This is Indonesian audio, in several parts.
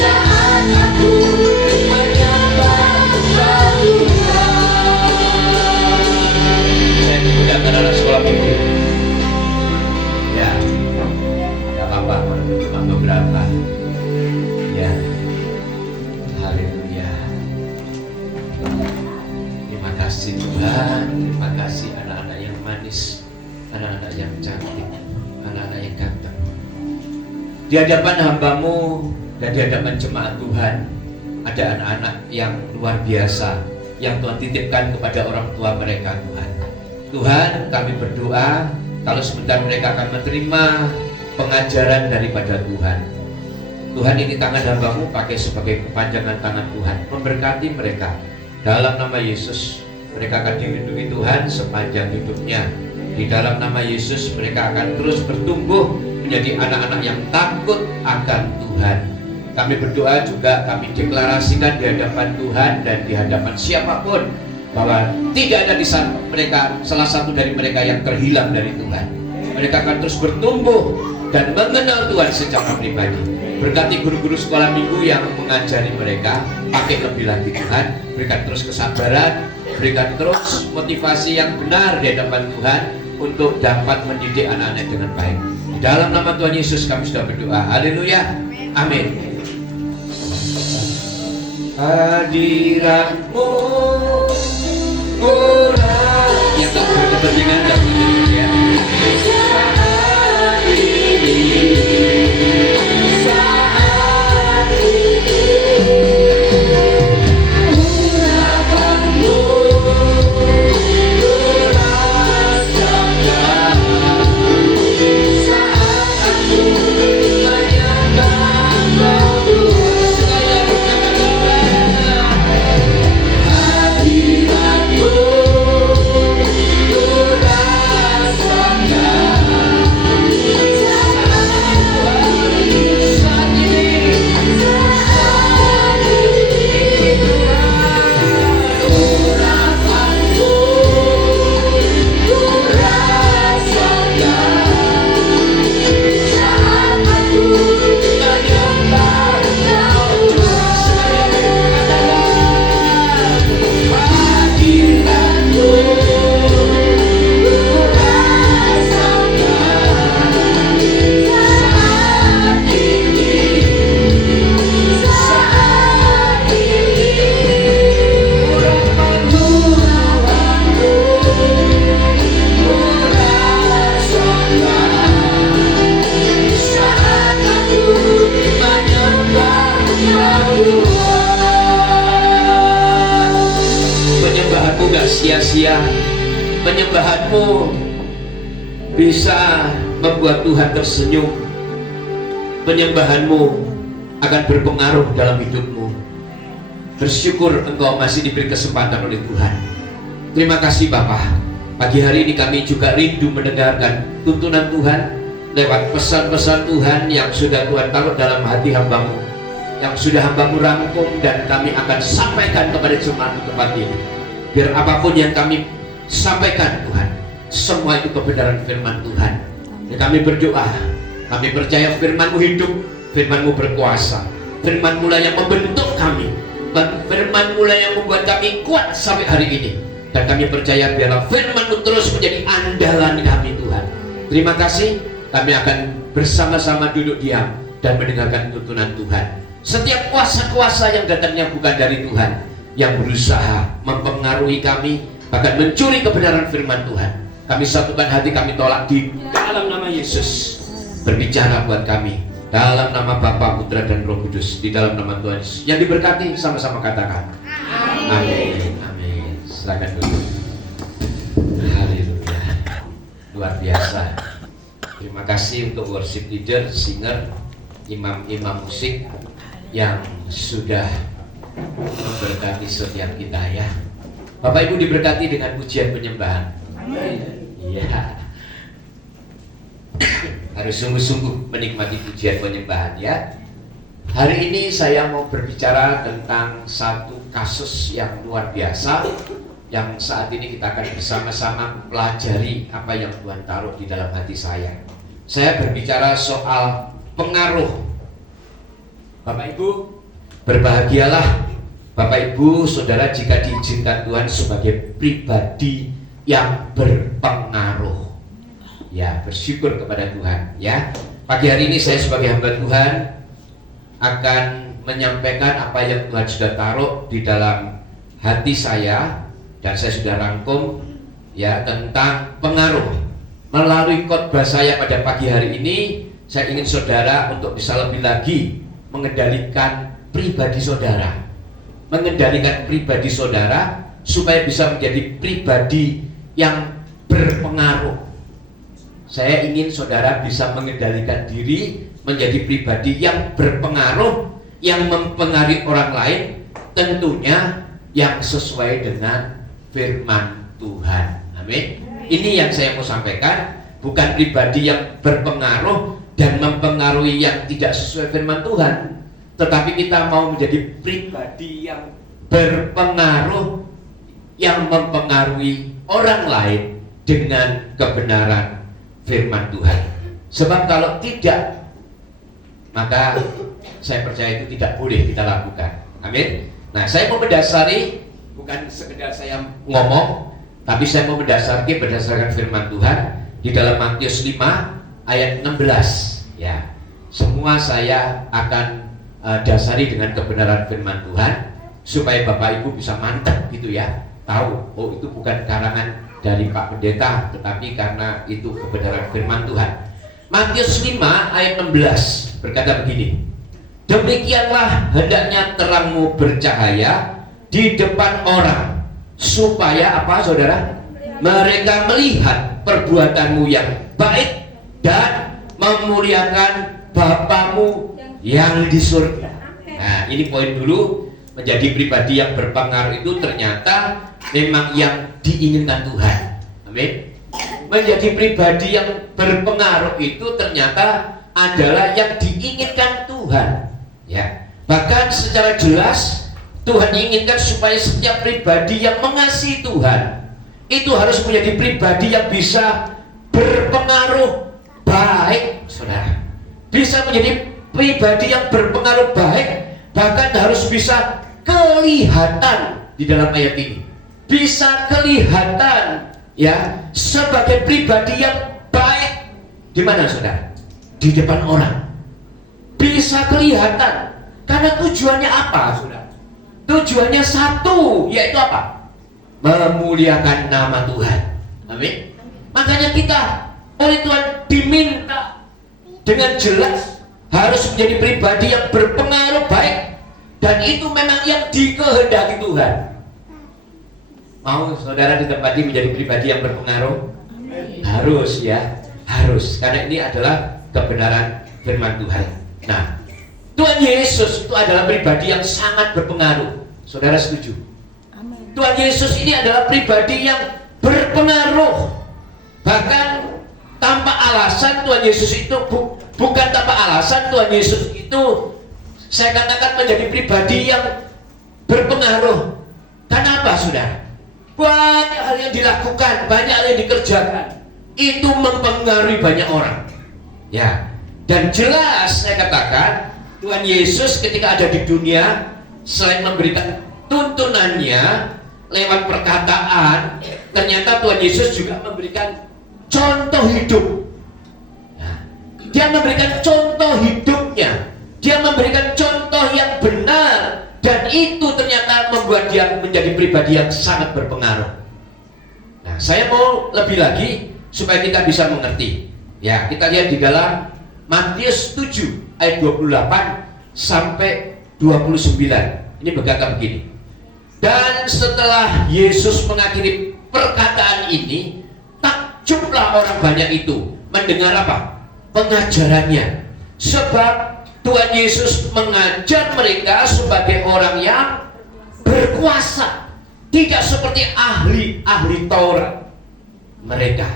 saat aku menyembah Tuhan. Saya menggunakan anak sekolah minggu. Ya, tidak apa-apa, cuma beberapa. Ya, haleluya. Terima kasih Tuhan, terima kasih anak-anak yang manis, anak-anak yang cantik, anak-anak yang ganteng. Di hadapan hamba-Mu dan di hadapan jemaat Tuhan, ada anak-anak yang luar biasa yang Tuhan titipkan kepada orang tua mereka, Tuhan. Tuhan, kami berdoa kalau sebentar mereka akan menerima pengajaran daripada Tuhan. Tuhan, ini tangan hamba-Mu pakai sebagai kepanjangan tangan Tuhan, memberkati mereka. Dalam nama Yesus, mereka akan dilindungi Tuhan sepanjang hidupnya. Di dalam nama Yesus, mereka akan terus bertumbuh menjadi anak-anak yang takut akan Tuhan. Kami berdoa juga, kami deklarasikan di hadapan Tuhan dan di hadapan siapapun bahwa tidak ada di sana mereka, salah satu dari mereka yang terhilang dari Tuhan. Mereka akan terus bertumbuh dan mengenal Tuhan secara pribadi. Berkati guru-guru sekolah minggu yang mengajari mereka, pakai lebih lagi Tuhan. Berikan terus kesabaran, berikan terus motivasi yang benar di hadapan Tuhan untuk dapat mendidik anak-anak dengan baik. Di dalam nama Tuhan Yesus kami sudah berdoa. Haleluya. Amin. Hadirat-Mu murah, yang tak berkepentingan dan ya. Saat ini, urapan-Mu merasakan saat aku menyembah Tuhan. Hadirat-Mu Penyembahanmu gak sia-sia. Penyembahanmu bisa membuat Tuhan tersenyum. Penyembahanmu akan berpengaruh dalam hidupmu. Bersyukur engkau masih diberi kesempatan oleh Tuhan. Terima kasih Bapa. Pagi hari ini kami juga rindu mendengarkan tuntunan Tuhan lewat pesan-pesan Tuhan yang sudah Tuhan taruh dalam hati hamba-Mu, yang sudah hamba-Mu rangkum dan kami akan sampaikan kepada jemaat di tempat ini. Biar apapun yang kami sampaikan Tuhan, semua itu kebenaran firman Tuhan. Dan kami berdoa, kami percaya firman-Mu hidup, firman-Mu berkuasa, firman-Mu lah yang membentuk kami, firman-Mu lah yang membuat kami kuat sampai hari ini. Dan kami percaya biarlah firman-Mu terus menjadi andalan kami Tuhan. Terima kasih, kami akan bersama-sama duduk diam dan mendengarkan tuntunan Tuhan. Setiap kuasa-kuasa yang datangnya bukan dari Tuhan, yang berusaha mempengaruhi kami, bahkan mencuri kebenaran firman Tuhan, kami satukan hati, kami tolak di dalam nama Yesus. Berbicara buat kami dalam nama Bapa, Putra dan Roh Kudus, di dalam nama Tuhan Yesus. Yang diberkati sama-sama katakan amin. Amin. Silakan dulu. Haleluya. Luar biasa. Terima kasih untuk worship leader, singer, imam-imam musik yang sudah memberkati setiap kita ya. Bapak Ibu diberkati dengan pujian penyembahan. Iya. Harus sungguh-sungguh menikmati pujian penyembahan ya. Hari ini saya mau berbicara tentang satu kasus yang luar biasa, yang saat ini kita akan bersama-sama pelajari apa yang Tuhan taruh di dalam hati saya. Saya berbicara soal berpengaruh. Bapak Ibu, berbahagialah Bapak Ibu Saudara jika diizinkan Tuhan sebagai pribadi yang berpengaruh. Ya, bersyukur kepada Tuhan ya. Pagi hari ini saya sebagai hamba Tuhan akan menyampaikan apa yang Tuhan sudah taruh di dalam hati saya, dan saya sudah rangkum ya tentang pengaruh. Melalui khotbah saya pada pagi hari ini, saya ingin saudara untuk bisa lebih lagi mengendalikan pribadi saudara. Mengendalikan pribadi saudara supaya bisa menjadi pribadi yang berpengaruh. Saya ingin saudara bisa mengendalikan diri menjadi pribadi yang berpengaruh, yang mempengaruhi orang lain, tentunya yang sesuai dengan firman Tuhan. Amin. Ini yang saya mau sampaikan, bukan pribadi yang berpengaruh dan mempengaruhi yang tidak sesuai firman Tuhan, tetapi kita mau menjadi pribadi yang berpengaruh, yang mempengaruhi orang lain dengan kebenaran firman Tuhan. Sebab kalau tidak, maka saya percaya itu tidak boleh kita lakukan. Amin. Nah, saya mau mendasari, bukan sekedar saya ngomong, tapi saya mau mendasari berdasarkan firman Tuhan di dalam Matius 5 ayat 16 ya. Semua saya akan dasari dengan kebenaran firman Tuhan supaya Bapak Ibu bisa mantap gitu ya, tahu oh itu bukan karangan dari Pak Pendeta, tetapi karena itu kebenaran firman Tuhan. Matius 5 ayat 16 berkata begini, demikianlah hendaknya terangmu bercahaya di depan orang, supaya apa saudara? Mereka melihat perbuatanmu yang baik dan memuliakan Bapamu yang di surga. Nah, ini poin dulu. Menjadi pribadi yang berpengaruh itu ternyata memang yang diinginkan Tuhan. Amin. Menjadi pribadi yang berpengaruh itu ternyata adalah yang diinginkan Tuhan. Ya. Bahkan secara jelas Tuhan inginkan supaya setiap pribadi yang mengasihi Tuhan itu harus menjadi pribadi yang bisa berpengaruh baik, saudara. Bisa menjadi pribadi yang berpengaruh baik, bahkan harus bisa kelihatan di dalam ayat ini. Bisa kelihatan ya sebagai pribadi yang baik di mana saudara? Di depan orang. Bisa kelihatan karena tujuannya apa saudara? Tujuannya satu, yaitu apa? Memuliakan nama Tuhan. Amin. Makanya kita oleh Tuhan diminta dengan jelas harus menjadi pribadi yang berpengaruh baik, dan itu memang yang dikehendaki Tuhan. Mau saudara ditempati menjadi pribadi yang berpengaruh? Harus ya, harus, karena ini adalah kebenaran firman Tuhan. Nah, Tuhan Yesus itu adalah pribadi yang sangat berpengaruh. Saudara setuju? Tuhan Yesus ini adalah pribadi yang berpengaruh. Bahkan tanpa alasan Tuhan Yesus itu bukan tanpa alasan Tuhan Yesus itu saya katakan menjadi pribadi yang berpengaruh. Karena apa saudara? Banyak hal yang dilakukan, banyak hal yang dikerjakan, itu mempengaruhi banyak orang. Ya, dan jelas saya katakan Tuhan Yesus ketika ada di dunia, selain memberikan tuntunannya lewat perkataan, ternyata Tuhan Yesus juga memberikan contoh hidup. Nah, dia memberikan contoh hidupnya, dia memberikan contoh yang benar, dan itu ternyata membuat dia menjadi pribadi yang sangat berpengaruh. Nah, saya mau lebih lagi supaya kita bisa mengerti. Ya, kita lihat di dalam Matius 7 ayat 28 sampai 29. Ini berkata begini. Dan setelah Yesus mengakhiri perkataan ini, takjublah orang banyak itu mendengar apa? Pengajarannya. Sebab Tuhan Yesus mengajar mereka sebagai orang yang berkuasa, tidak seperti ahli-ahli Taurat mereka.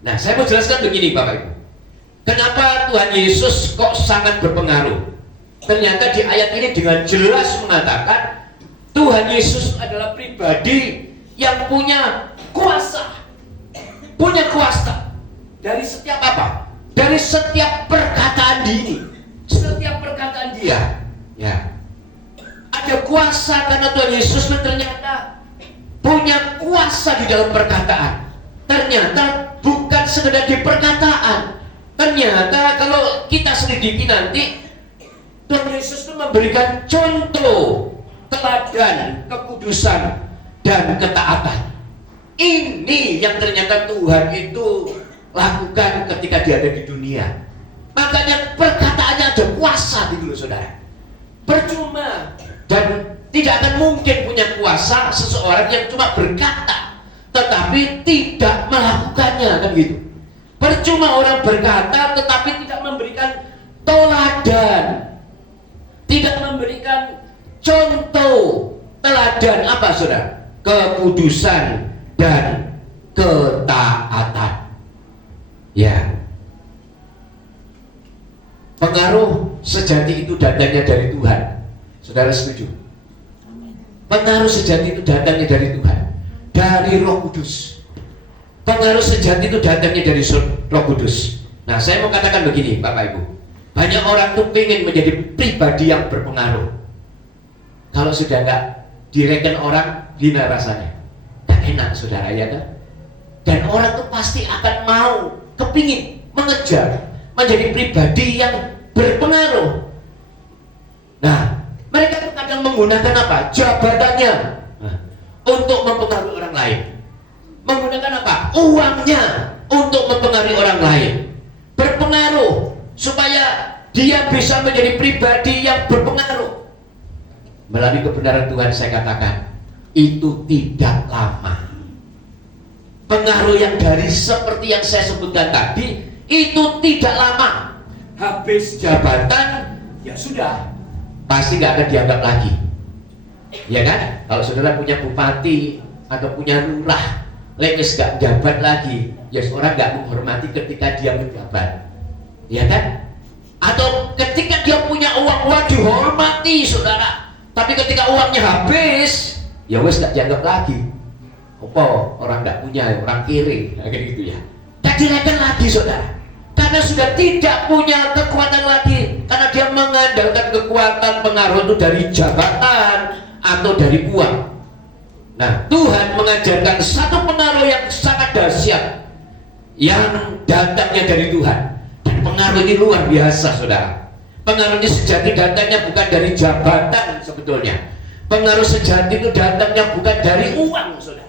Nah, saya mau jelaskan begini Bapak Ibu. Kenapa Tuhan Yesus kok sangat berpengaruh? Ternyata di ayat ini dengan jelas mengatakan Tuhan Yesus adalah pribadi yang punya kuasa. Punya kuasa dari setiap apa? dari setiap perkataan dini, setiap perkataan dia. Ya, ada kuasa karena Tuhan Yesus ternyata punya kuasa di dalam perkataan. Ternyata bukan sekedar di perkataan. Ternyata kalau kita selidiki nanti, Tuhan Yesus itu memberikan contoh, teladan, kekudusan, dan ketaatan. Ini yang ternyata Tuhan itu lakukan ketika dia ada di dunia. Makanya perkataannya ada kuasa gitu loh saudara. Percuma dan tidak akan mungkin punya kuasa seseorang yang cuma berkata tetapi tidak melakukannya, kan gitu. Percuma orang berkata tetapi tidak memberikan teladan, tidak memberikan contoh teladan apa saudara? Kekudusan dan ketaatan. Ya, pengaruh sejati itu datangnya dari Tuhan. Saudara setuju? Pengaruh sejati itu datangnya dari Tuhan, dari Roh Kudus. Pengaruh sejati itu datangnya dari Roh Kudus. Nah, saya mau katakan begini, Bapak Ibu. Banyak orang tuh pengen menjadi pribadi yang berpengaruh. Kalau sudah nggak direken orang, gimana rasanya? Tak enak, saudara, ya kan? Dan orang tuh pasti akan mau, kepingin, mengejar menjadi pribadi yang berpengaruh. Nah, mereka kadang menggunakan apa? Jabatannya untuk mempengaruhi orang lain. Menggunakan apa? Uangnya untuk mempengaruhi orang lain. Berpengaruh supaya dia bisa menjadi pribadi yang berpengaruh. Melalui kebenaran Tuhan saya katakan, itu tidak lama. Pengaruh yang dari seperti yang saya sebutkan tadi, itu tidak lama. Habis jabatan, ya sudah, pasti nggak akan dianggap lagi. Ya kan? Kalau saudara punya bupati atau punya lurah, lemes nggak jabat lagi, ya orang nggak menghormati ketika dia menjabat. Ya kan? Atau ketika dia punya uang, dihormati saudara. Tapi ketika uangnya habis, ya wes nggak dianggap lagi. Apa orang nggak punya, orang kiri, kayak gitu ya. Tak direken lagi saudara, karena sudah tidak punya kekuatan lagi, karena dia mengandalkan kekuatan pengaruh itu dari jabatan atau dari uang. Nah, Tuhan mengajarkan satu pengaruh yang sangat dahsyat yang datangnya dari Tuhan, dan pengaruh ini luar biasa saudara. Pengaruh ini sejati datangnya bukan dari jabatan sebetulnya. Pengaruh sejati itu datangnya bukan dari uang saudara.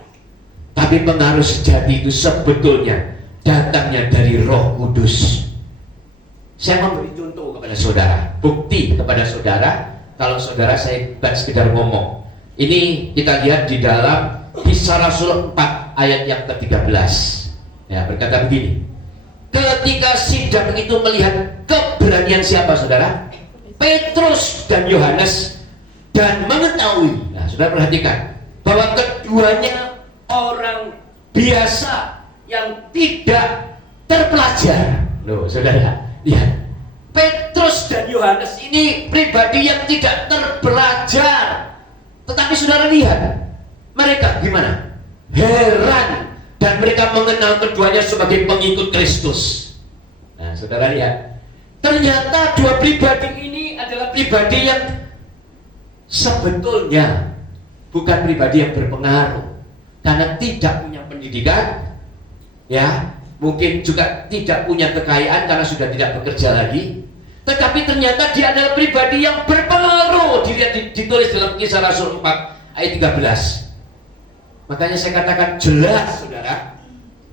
Tapi pengaruh sejati itu sebetulnya datangnya dari Roh Kudus. Saya memberi contoh kepada saudara, bukti kepada saudara, kalau saudara saya bukan sekedar ngomong. Ini kita lihat di dalam Kisah Rasul 4 ayat yang ke-13. Ya, berkata begini. Ketika sidang itu melihat keberanian siapa saudara? Petrus dan Yohanes, dan mengetahui, nah saudara perhatikan, bahwa keduanya orang biasa yang tidak terpelajar. Loh saudara, lihat, Petrus dan Yohanes ini pribadi yang tidak terpelajar. Tetapi saudara lihat, mereka gimana? Heran, dan mereka mengenal keduanya sebagai pengikut Kristus. Nah saudara lihat, ternyata dua pribadi ini adalah pribadi yang sebetulnya bukan pribadi yang berpengaruh. Karena tidak punya pendidikan, ya, mungkin juga tidak punya kekayaan karena sudah tidak bekerja lagi. Tetapi ternyata dia adalah pribadi yang berpengaruh. Dilihat ditulis dalam Kisah Rasul 4 ayat 13. Makanya saya katakan jelas, saudara,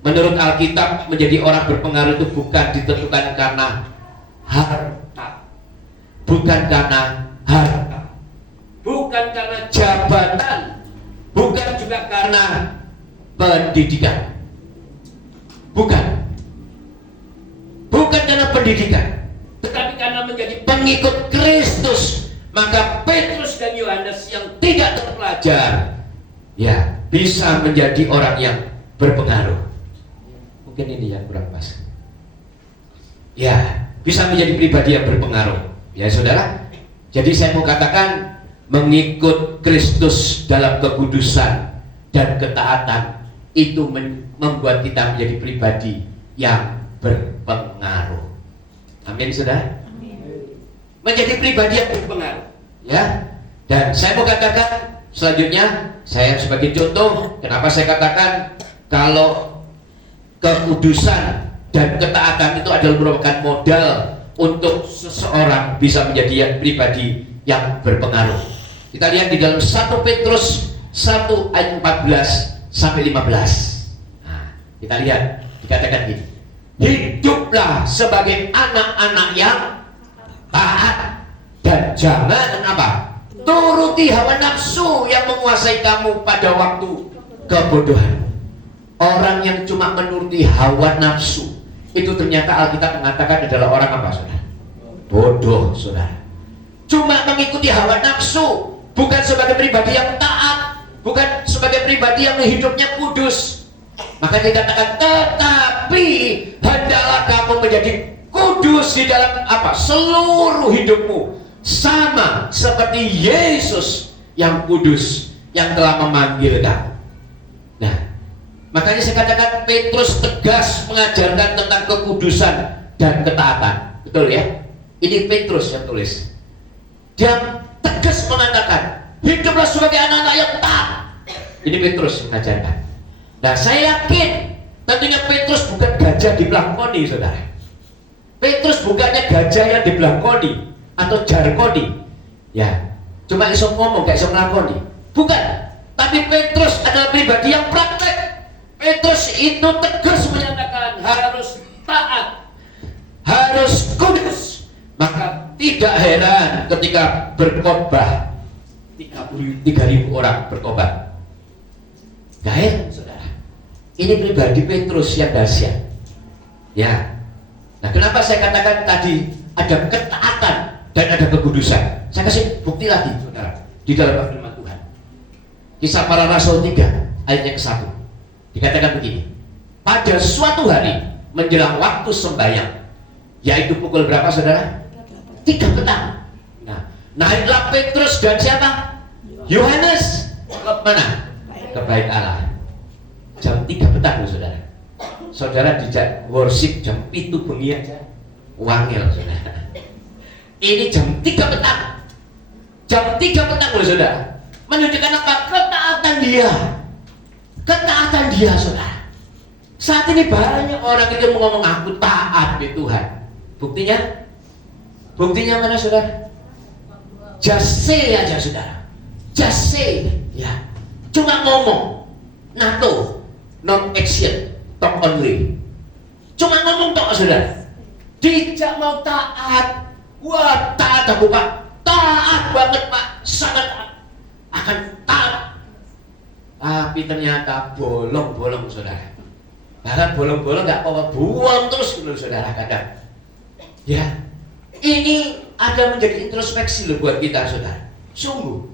menurut Alkitab menjadi orang berpengaruh itu bukan ditentukan karena harta, bukan karena harta, bukan karena jabatan, bukan juga karena pendidikan. Bukan karena pendidikan, tetapi karena menjadi pengikut Kristus. Maka Petrus dan Yohanes yang tidak terpelajar, ya, bisa menjadi orang yang berpengaruh. Mungkin ini yang kurang pas. Ya, bisa menjadi pribadi yang berpengaruh. Ya saudara, jadi saya mau katakan, mengikut Kristus dalam kekudusan dan ketaatan itu membuat kita menjadi pribadi yang berpengaruh. Amin, saudara. Menjadi pribadi yang berpengaruh, ya. Dan saya mau katakan selanjutnya, saya sebagai contoh, kenapa saya katakan kalau kekudusan dan ketaatan itu adalah merupakan modal untuk seseorang bisa menjadi pribadi yang berpengaruh. Kita lihat di dalam 1 Petrus 1 ayat 14 sampai 15. Nah, kita lihat dikatakan gini. Hiduplah sebagai anak-anak yang taat dan jangan apa? Turuti hawa nafsu yang menguasai kamu pada waktu kebodohan. Orang yang cuma menuruti hawa nafsu itu ternyata Alkitab mengatakan adalah orang apa, saudara? Bodoh, saudara. Cuma mengikuti hawa nafsu, bukan sebagai pribadi yang taat, bukan sebagai pribadi yang hidupnya kudus. Maka dikatakan, tetapi hendaklah kamu menjadi kudus di dalam apa? Seluruh hidupmu, sama seperti Yesus yang kudus, yang telah memanggil kamu. Nah, makanya saya katakan Petrus tegas mengajarkan tentang kekudusan dan ketaatan. Betul ya? Ini Petrus yang tulis. Dia tegas mengatakan, hiduplah sebagai anak-anak yang taat. Ini Petrus mengajarkan. Nah, saya yakin tentunya Petrus bukan gajah di belangkoni, saudara. Petrus bukannya gajah yang di belangkoni atau jarkoni. Ya, cuma iso ngomong, gak iso ngelakoni. Bukan. Tapi Petrus adalah pribadi yang praktek. Petrus itu tegas menyatakan harus taat, harus kudus. Maka tidak heran ketika berkhotbah 33.000 orang bertobat. Gak heran, saudara. Ini pribadi Petrus yang dahsyat. Ya. Nah, kenapa saya katakan tadi ada ketaatan dan ada kekudusan? Saya kasih bukti lagi, saudara, di dalam firman Tuhan. Kisah Para Rasul 3 ayat yang ke-1. Dikatakan begini. Pada suatu hari menjelang waktu sembahyang, yaitu pukul berapa, saudara? 3 petang. Nah, naiklah Petrus dan siapa? Yohanes ke mana? Ke bait Allah. Jam 3 petang, saudara. Saudara dijak worship jam 7 bengi aja wangil, saudara. Ini jam 3 petang. Jam 3 petang, saudara. Menunjukkan apa? Ketaatan dia. Ketaatan dia, saudara. Saat ini banyak orang itu ngomong aku taat di Tuhan. Buktinya? Buktinya mana, saudara? Just say aja, saudara. Just say, ya. Cuma ngomong. NATO, non action, talk only. Cuma ngomong tok, saudara. Tidak mau taat. Wah, taat aku, Pak. Taat banget, Pak. Sangat taat. Akan taat. Tapi ternyata bolong-bolong, saudara. Bahkan bolong-bolong gak apa-apa, buang terus dulu, saudara, kadang. Ya, ini ada menjadi introspeksi loh buat kita, saudara. Sungguh,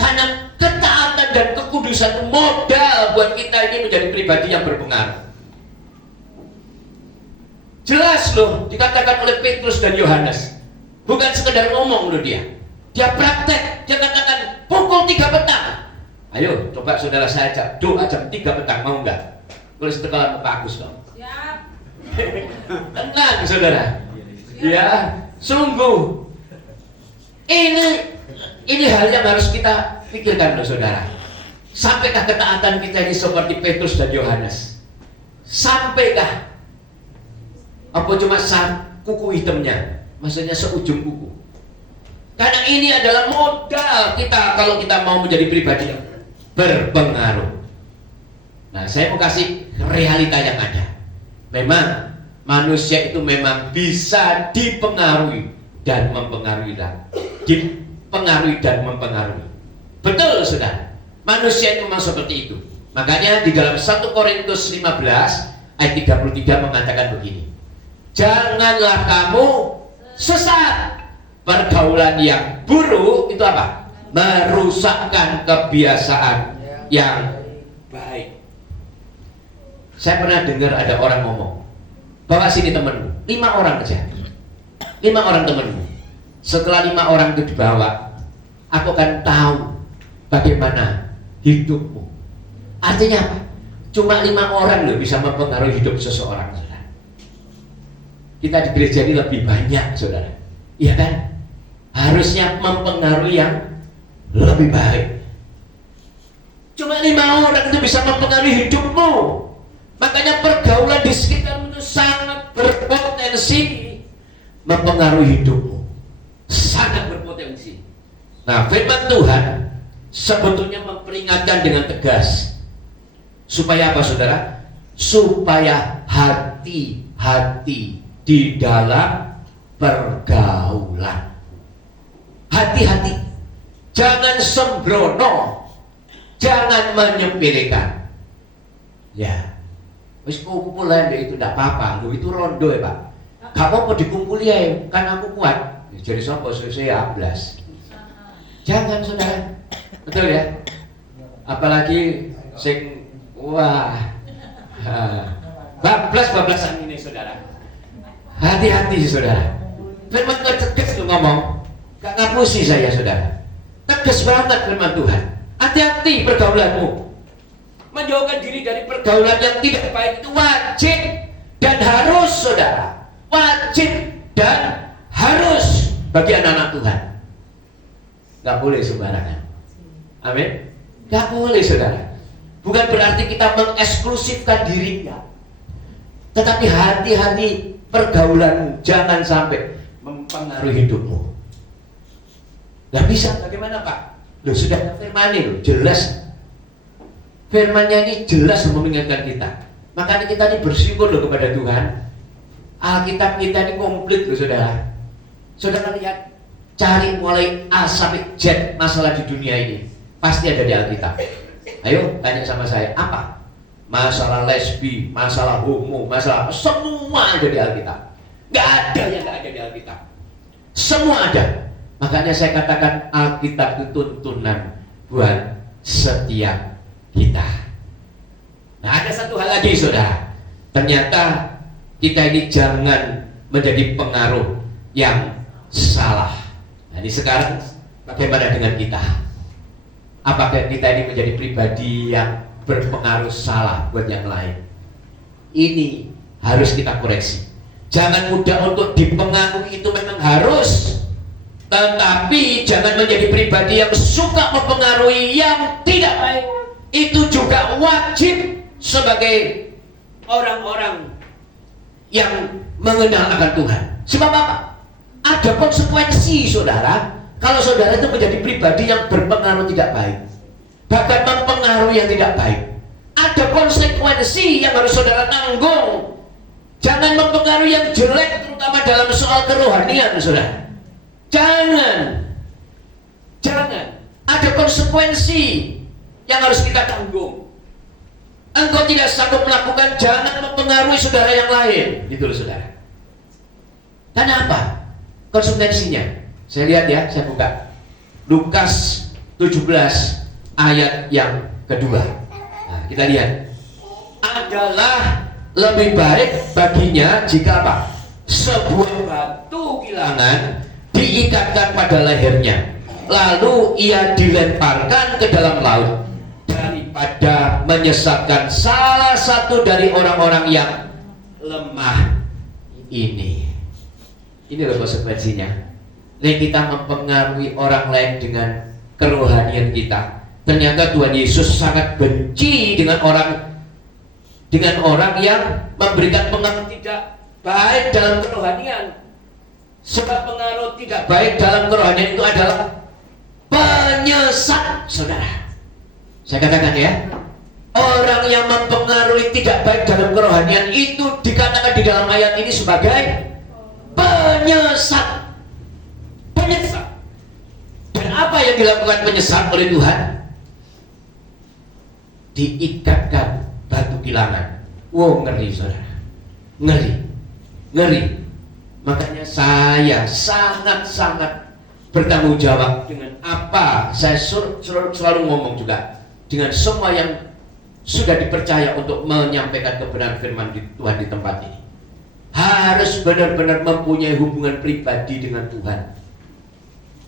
karena ketaatan dan kekudusan itu modal buat kita ini menjadi pribadi yang berpengaruh. Jelas loh, dikatakan oleh Petrus dan Yohanes. Bukan sekedar ngomong loh dia. Dia praktek, dia katakan pukul 3 petang. Ayo, coba saudara saya ajak doa jam 3 petang, mau enggak? Kalau setengah Pak Agus dong. Siap. Tenang, saudara. Ya, sungguh. Ini hal yang harus kita pikirkan loh, saudara. Sampaikah ketaatan kita ini seperti Petrus dan Yohanes? Sampaikah? Apa cuma kuku hitamnya? Maksudnya seujung kuku. Karena ini adalah modal kita kalau kita mau menjadi pribadi yang berpengaruh. Nah, saya mau kasih realita yang ada. Memang manusia itu memang bisa dipengaruhi dan mempengaruhi. Dipengaruhi dan mempengaruhi. Betul, saudara. Manusia itu memang seperti itu. Makanya di dalam 1 Korintus 15 ayat 33 mengatakan begini. Janganlah kamu sesat. Pergaulan yang buruk itu apa? Merusakkan kebiasaan yang baik. Saya pernah dengar ada orang ngomong, bawa sini temenmu, 5 orang aja, 5 orang temenmu. Setelah 5 orang itu dibawa, aku akan tahu bagaimana hidupmu. Artinya apa? Cuma 5 orang loh bisa mempengaruhi hidup seseorang. kita di gereja ini lebih banyak, saudara. Iya kan? Harusnya mempengaruhi yang lebih baik. Cuma 5 orang itu bisa mempengaruhi hidupmu. Makanya pergaulan di sekitarmu itu sangat berpotensi mempengaruhi hidupmu. Sangat berpotensi. Nah, firman Tuhan sebetulnya memperingatkan dengan tegas. Supaya apa, saudara? Supaya hati-hati di dalam pergaulan. Hati-hati. Jangan sembrono. Jangan menyepelekan. Ya, wis kumpul aja itu tidak apa-apa. Lu itu rondo ya Pak. Kamu mau dikumpul ya, kan aku kuat. Jadi sopo saya ablas. Jangan saudara. Betul ya. Apalagi sing wah. Bablas-bablasan ini saudara. Hati-hati saudara. Firman Tuhan tegas lu ngomong. Gak ngapusi saya saudara. Tegas banget firman Tuhan. Hati-hati pergaulanmu. Menjauhkan diri dari pergaulan yang tidak baik itu wajib dan harus saudara. Wajib dan harus bagi anak-anak Tuhan. Gak boleh sembarangan. Amin. Gak boleh saudara. Bukan berarti kita mengeksklusifkan dirinya. Tetapi hati-hati pergaulanmu. Jangan sampai mempengaruhi hidupmu. Gak bisa, bagaimana Pak? Loh sudah firman ini jelas. Firmannya ini jelas mengingatkan kita. Makanya kita ini bersyukur loh kepada Tuhan. Alkitab kita ini komplit loh saudara. Saudara lihat, cari mulai A sampai Z masalah di dunia ini. Pasti ada di Alkitab. Ayo tanya sama saya, apa? Masalah lesbi, masalah homo, masalah apa? Semua ada di Alkitab. Gak ada yang gak ada di Alkitab. Semua ada. Makanya saya katakan Alkitab itu tuntunan buat setiap kita. Nah ada satu hal lagi saudara. Ternyata kita ini jangan menjadi pengaruh yang salah. Nah ini sekarang bagaimana dengan kita? Apakah kita ini menjadi pribadi yang berpengaruh salah buat yang lain? Ini harus kita koreksi. Jangan mudah untuk dipengaruhi, itu memang harus. Tetapi jangan menjadi pribadi yang suka mempengaruhi yang tidak baik. Itu juga wajib sebagai orang-orang yang mengenal akan Tuhan. Sebab apa? Ada konsekuensi saudara. Kalau saudara itu menjadi pribadi yang berpengaruh tidak baik, bahkan mempengaruhi yang tidak baik, ada konsekuensi yang harus saudara tanggung. Jangan mempengaruhi yang jelek, terutama dalam soal kerohanian saudara. Jangan ada konsekuensi yang harus kita tanggung. Engkau tidak sanggup melakukan, jangan mempengaruhi saudara yang lain, gitu loh saudara. Karena apa? Konsekuensinya. Saya lihat ya, saya buka Lukas 17 ayat yang kedua. Nah, kita lihat. Adalah lebih baik baginya jika apa? Sebuah batu kilangan diikatkan pada lehernya, lalu ia dilemparkan ke dalam laut, daripada menyesatkan salah satu dari orang-orang yang lemah ini. Ini loh konsekuensinya. Nih kita mempengaruhi orang lain dengan kerohanian kita. Ternyata Tuhan Yesus sangat benci dengan orang yang memberikan pengaruh tidak baik dalam kerohanian. Sebab pengaruh tidak baik dalam kerohanian itu adalah penyesat, saudara. Saya katakan ya, orang yang mempengaruhi tidak baik dalam kerohanian itu dikatakan di dalam ayat ini sebagai penyesat. Penyesat. Dan apa yang dilakukan penyesat oleh Tuhan? Diikatkan batu kilangan. Wow, ngeri saudara. Ngeri. Makanya saya sangat-sangat bertanggung jawab dengan apa saya selalu ngomong juga dengan semua yang sudah dipercaya untuk menyampaikan kebenaran firman Tuhan di tempat ini. Harus benar-benar mempunyai hubungan pribadi dengan Tuhan.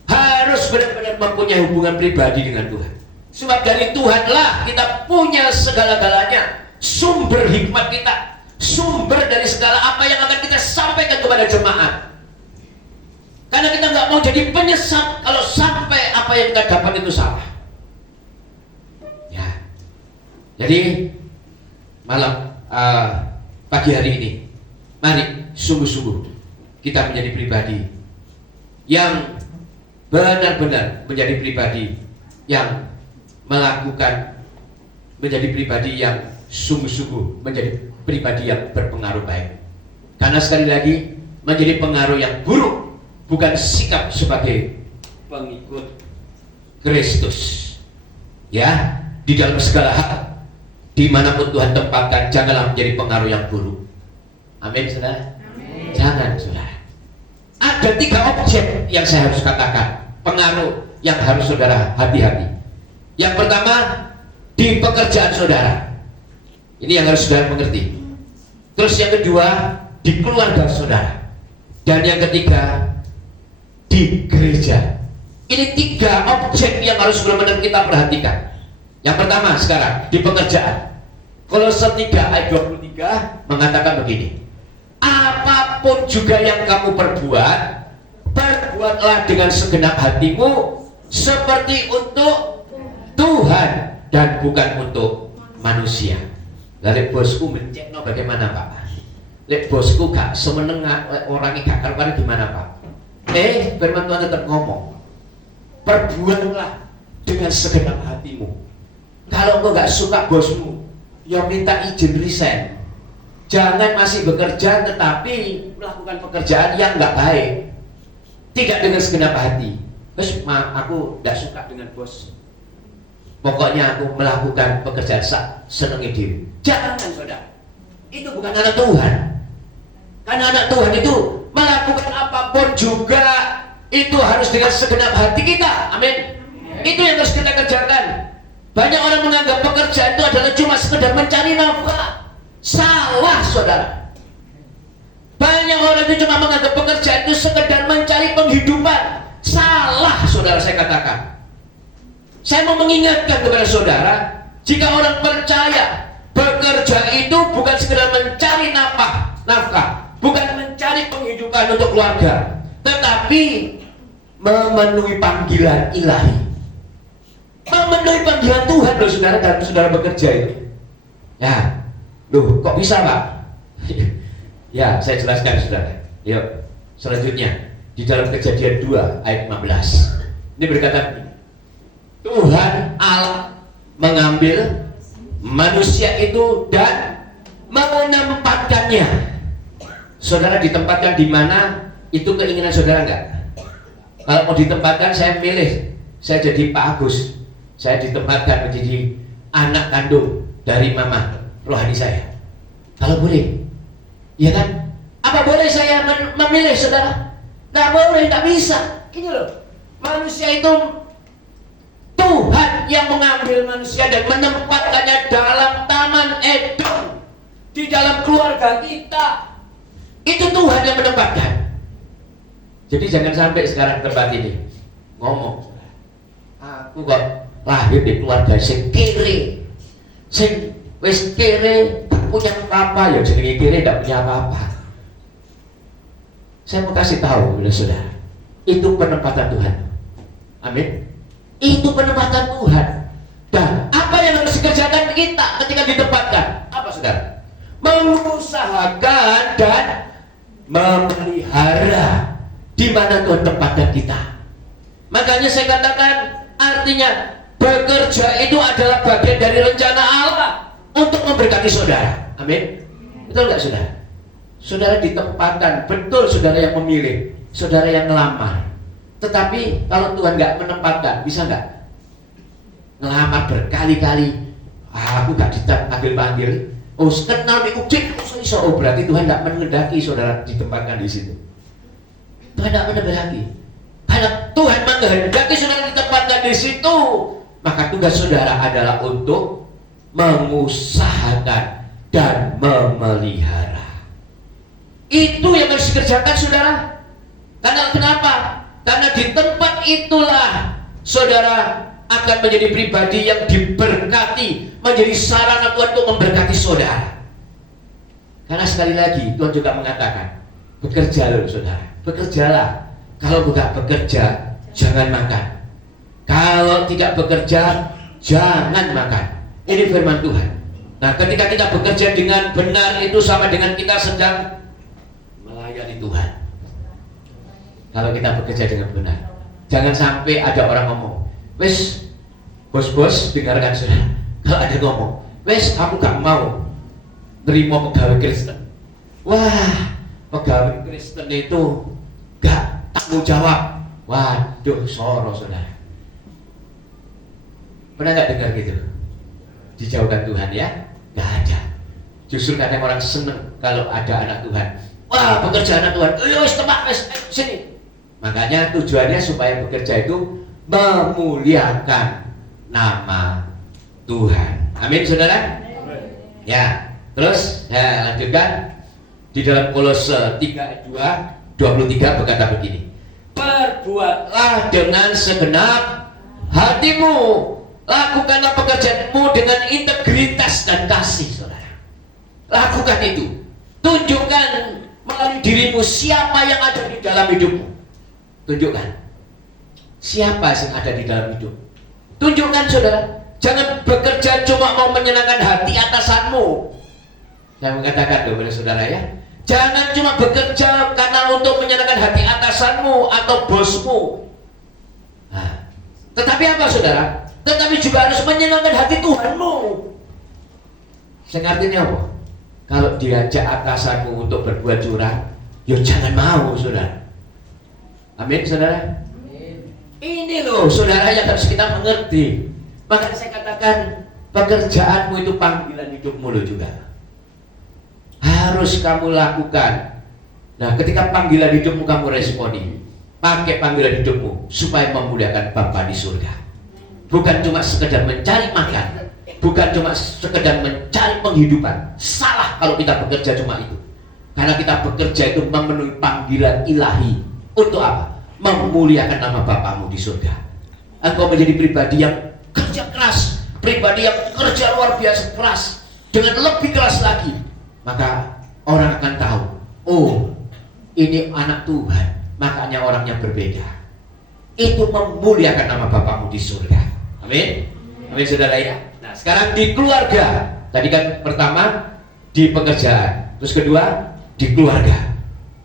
Harus benar-benar mempunyai hubungan pribadi dengan Tuhan. Sebab dari Tuhanlah kita punya segala-galanya. Sumber hikmat kita, sumber dari segala apa yang akan kita sampaikan kepada jemaat. Karena kita nggak mau jadi penyesat kalau sampai apa yang kita dapat itu salah. Ya. Jadi malam pagi hari ini, mari sungguh-sungguh kita menjadi pribadi yang benar-benar menjadi pribadi yang melakukan, menjadi pribadi yang sungguh-sungguh menjadi pribadi yang berpengaruh baik. Karena sekali lagi menjadi pengaruh yang buruk bukan sikap sebagai pengikut Kristus. Ya, di dalam segala hal dimanapun Tuhan tempatkan, janganlah menjadi pengaruh yang buruk. Amin, saudara. Amin. Jangan, saudara. Ada 3 objek yang saya harus katakan, pengaruh yang harus saudara hati-hati. Yang pertama, di pekerjaan saudara. Ini yang harus saudara mengerti. Terus yang kedua, di keluarga saudara. Dan yang ketiga, di gereja. Ini 3 objek yang harus benar-benar kita perhatikan. Yang pertama sekarang, di pekerjaan. Kolose 3 ayat 23 mengatakan begini, apapun juga yang kamu perbuat, perbuatlah dengan segenap hatimu seperti untuk Tuhan dan bukan untuk manusia. Lalu bosku mencekno bagaimana Pak? Lek bosku gak semeneng orangnya gak karuan gimana Pak? Firman Tuhan tetap ngomong, perbuatlah dengan segenap hatimu. Kalau engkau gak suka bosmu, ya minta izin resign. Jangan masih bekerja tetapi melakukan pekerjaan yang gak baik, tidak dengan segenap hati. Terus aku gak suka dengan bos, pokoknya aku melakukan pekerjaan senengnya diri. Jangan saudara, itu bukan anak Tuhan. Karena anak Tuhan itu melakukan apapun juga itu harus dengan segenap hati kita. Amin. Itu yang harus kita kerjakan. Banyak orang menganggap pekerjaan itu adalah cuma sekedar mencari nafkah. Salah, saudara. Banyak orang itu cuma menganggap pekerjaan itu sekedar mencari penghidupan. Salah, saudara, saya katakan. Saya mau mengingatkan kepada saudara, jika orang percaya bekerja itu bukan sekedar mencari nafkah, bukan mencari penghidupan untuk keluarga, tetapi memenuhi panggilan ilahi, memenuhi panggilan Tuhan loh saudara, dalam saudara bekerja itu. Ya, loh kok bisa Pak? Ya, saya jelaskan saudara. Yuk, selanjutnya di dalam Kejadian 2 ayat 15 ini berkata, Tuhan Allah mengambil manusia itu dan menempatkannya. Saudara ditempatkan di mana? Itu keinginan saudara enggak? Kalau mau ditempatkan, saya milih, saya jadi Pak Agus, saya ditempatkan menjadi anak kandung dari mama rohani saya. Kalau boleh, ya kan? Apa boleh saya memilih saudara? Nggak boleh, nggak bisa. Gini loh, manusia itu Tuhan yang mengambil manusia dan menempatkannya dalam taman Eden, di dalam keluarga kita. Itu Tuhan yang menempatkan. Jadi jangan sampai sekarang tempat ini ngomong, aku kok lahir di keluarga sing kere, sing wis kere, gak punya apa-apa, ya jenenge kere gak punya apa-apa. Saya mau kasih tahu kepada saudara, itu penempatan Tuhan. Amin. Itu penempatan Tuhan. Dan apa yang harus dikerjakan kita ketika ditempatkan? Apa saudara? Mengusahakan dan memelihara di mana Tuhan tempatkan kita. Makanya saya katakan, artinya bekerja itu adalah bagian dari rencana Allah untuk memberkati saudara. Amin. Betul nggak saudara? Saudara ditempatkan, betul saudara yang memilih, saudara yang ngelamar. Tetapi kalau Tuhan nggak menempatkan, bisa nggak? Ngelamar berkali-kali, aku nggak dipanggil. Oh, kenal di ujik, oh berarti Tuhan nggak mengendaki saudara ditempatkan di situ. Tuhan nggak mengendaki. Karena Tuhan menghendaki saudara ditempatkan di situ, maka tugas saudara adalah untuk mengusahakan dan memelihara. Itu yang harus dikerjakan saudara. Karena kenapa? Karena di tempat itulah saudara akan menjadi pribadi yang diberkati, menjadi sarana Tuhan untuk memberkati saudara. Karena sekali lagi Tuhan juga mengatakan, bekerja loh saudara, bekerjalah. Kalau bukan bekerja, jangan makan. Kalau tidak bekerja, jangan makan. Ini firman Tuhan. Nah, ketika kita bekerja dengan benar, itu sama dengan kita sedang melayani Tuhan. Kalau kita bekerja dengan benar, jangan sampai ada orang ngomong, wes bos-bos, dengarkan saudara. Kalau ada ngomong, wes aku gak mau nerima pegawai Kristen. Wah, pegawai Kristen itu gak tanggung jawab. Waduh, soro saudara. Pernah gak dengar gitu? Dijauhkan Tuhan ya? Gak ada. Justru kadang orang seneng kalau ada anak Tuhan. Wah, bekerja anak Tuhan. Wes tebak, wes sini. Makanya tujuannya supaya bekerja itu memuliakan nama Tuhan. Amin saudara? Ya. Terus saya lanjutkan di dalam Kolose 3 ayat 23 berkata begini. Perbuatlah dengan segenap hatimu, lakukanlah pekerjaanmu dengan integritas dan kasih, saudara. Lakukan itu. Tunjukkan melalui dirimu siapa yang ada di dalam hidupmu. Tunjukkan siapa yang ada di dalam hidup. Tunjukkan saudara. Jangan bekerja cuma mau menyenangkan hati atasanmu. Saya mengatakan kepada saudara ya, jangan cuma bekerja karena untuk menyenangkan hati atasanmu atau bosmu. Nah, tetapi apa saudara? Tetapi juga harus menyenangkan hati Tuhanmu. Saya artinya apa? Kalau diajak atasanmu untuk berbuat curang, ya jangan mau saudara. Amin saudara. Ini loh saudara yang harus kita mengerti. Makanya saya katakan pekerjaanmu itu panggilan hidupmu loh juga. Harus kamu lakukan. Nah, ketika panggilan hidupmu kamu responi, pakai panggilan hidupmu supaya memuliakan Bapa di surga. Bukan cuma sekedar mencari makan, bukan cuma sekedar mencari penghidupan. Salah kalau kita bekerja cuma itu. Karena kita bekerja itu memenuhi panggilan ilahi. Untuk apa? Memuliakan nama Bapamu di surga. Engkau menjadi pribadi yang kerja keras, pribadi yang kerja luar biasa keras, dengan lebih keras lagi. Maka orang akan tahu, oh ini anak Tuhan, makanya orangnya berbeda. Itu memuliakan nama Bapamu di surga. Amin. Amin saudara ya. Nah sekarang di keluarga. Tadi kan pertama di pekerjaan, terus kedua di keluarga.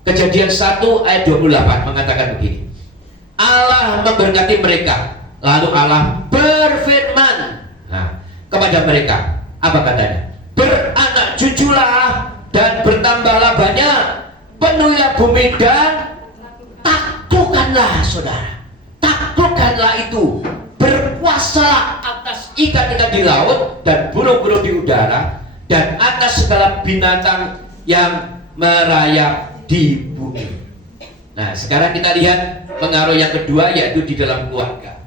Kejadian 1 ayat 28 mengatakan begini. Allah memberkati mereka, lalu Allah berfirman kepada mereka. Apa katanya? Beranak cuculah dan bertambahlah banyak, penuhilah bumi dan taklukkanlah saudara, taklukkanlah itu, berkuasalah atas ikan-ikan di laut dan burung-burung di udara dan atas segala binatang yang merayap di bumi. Nah sekarang kita lihat pengaruh yang kedua, yaitu di dalam keluarga.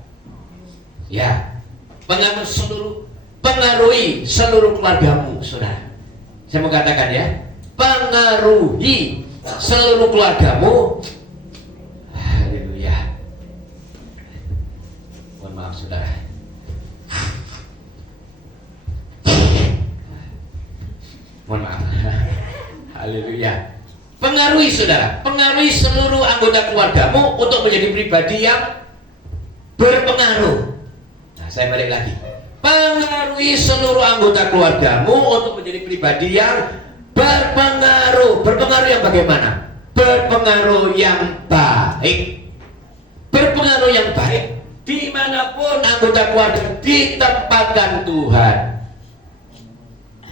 Ya, pengaruhi seluruh keluargamu, saudara. Saya mau katakan ya, pengaruhi seluruh keluargamu. Haleluya. Mohon maaf, saudara. Mohon maaf. Haleluya. Pengaruhi saudara, pengaruhi seluruh anggota keluargamu untuk menjadi pribadi yang berpengaruh. Nah, saya balik lagi. Pengaruhi seluruh anggota keluargamu untuk menjadi pribadi yang berpengaruh. Berpengaruh yang bagaimana? Berpengaruh yang baik. Berpengaruh yang baik. Dimanapun anggota keluarga ditempatkan Tuhan,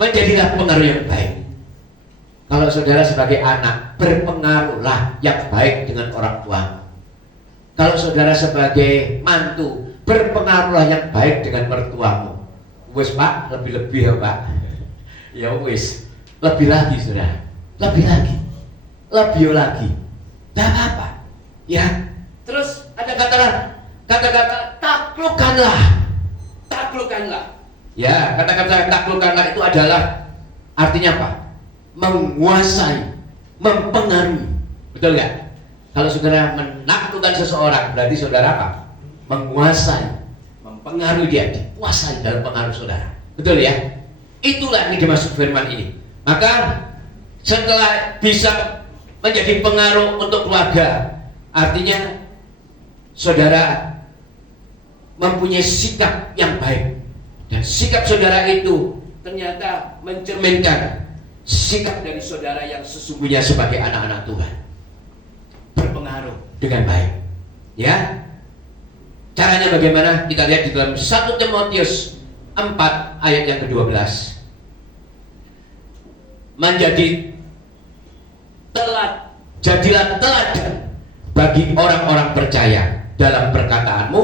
menjadilah pengaruh yang baik. Kalau saudara sebagai anak, berpengaruhlah yang baik dengan orang tua. Kalau saudara sebagai mantu, berpengaruhlah yang baik dengan mertuamu. Wis pak, lebih-lebih ya pak. Ya wis, lebih lagi saudara, lebih lagi, lebih lagi. Tidak apa-apa. Ya, terus ada kata-kata taklukkanlah, taklukkanlah. Ya, kata-kata taklukkanlah itu adalah artinya apa? Menguasai, mempengaruhi. Betul nggak? Kalau saudara menaklukkan seseorang, berarti saudara apa? Menguasai, mempengaruhi dia, dikuasai dalam pengaruh saudara. Betul ya? Itulah yang dimaksud firman ini. Maka setelah bisa menjadi pengaruh untuk keluarga, artinya saudara mempunyai sikap yang baik, dan sikap saudara itu ternyata mencerminkan sikap dari saudara yang sesungguhnya sebagai anak-anak Tuhan, berpengaruh dengan baik. Ya, caranya bagaimana? Kita lihat di dalam 1 Timotius 4 ayat yang ke-12. Jadilah teladan bagi orang-orang percaya dalam perkataanmu,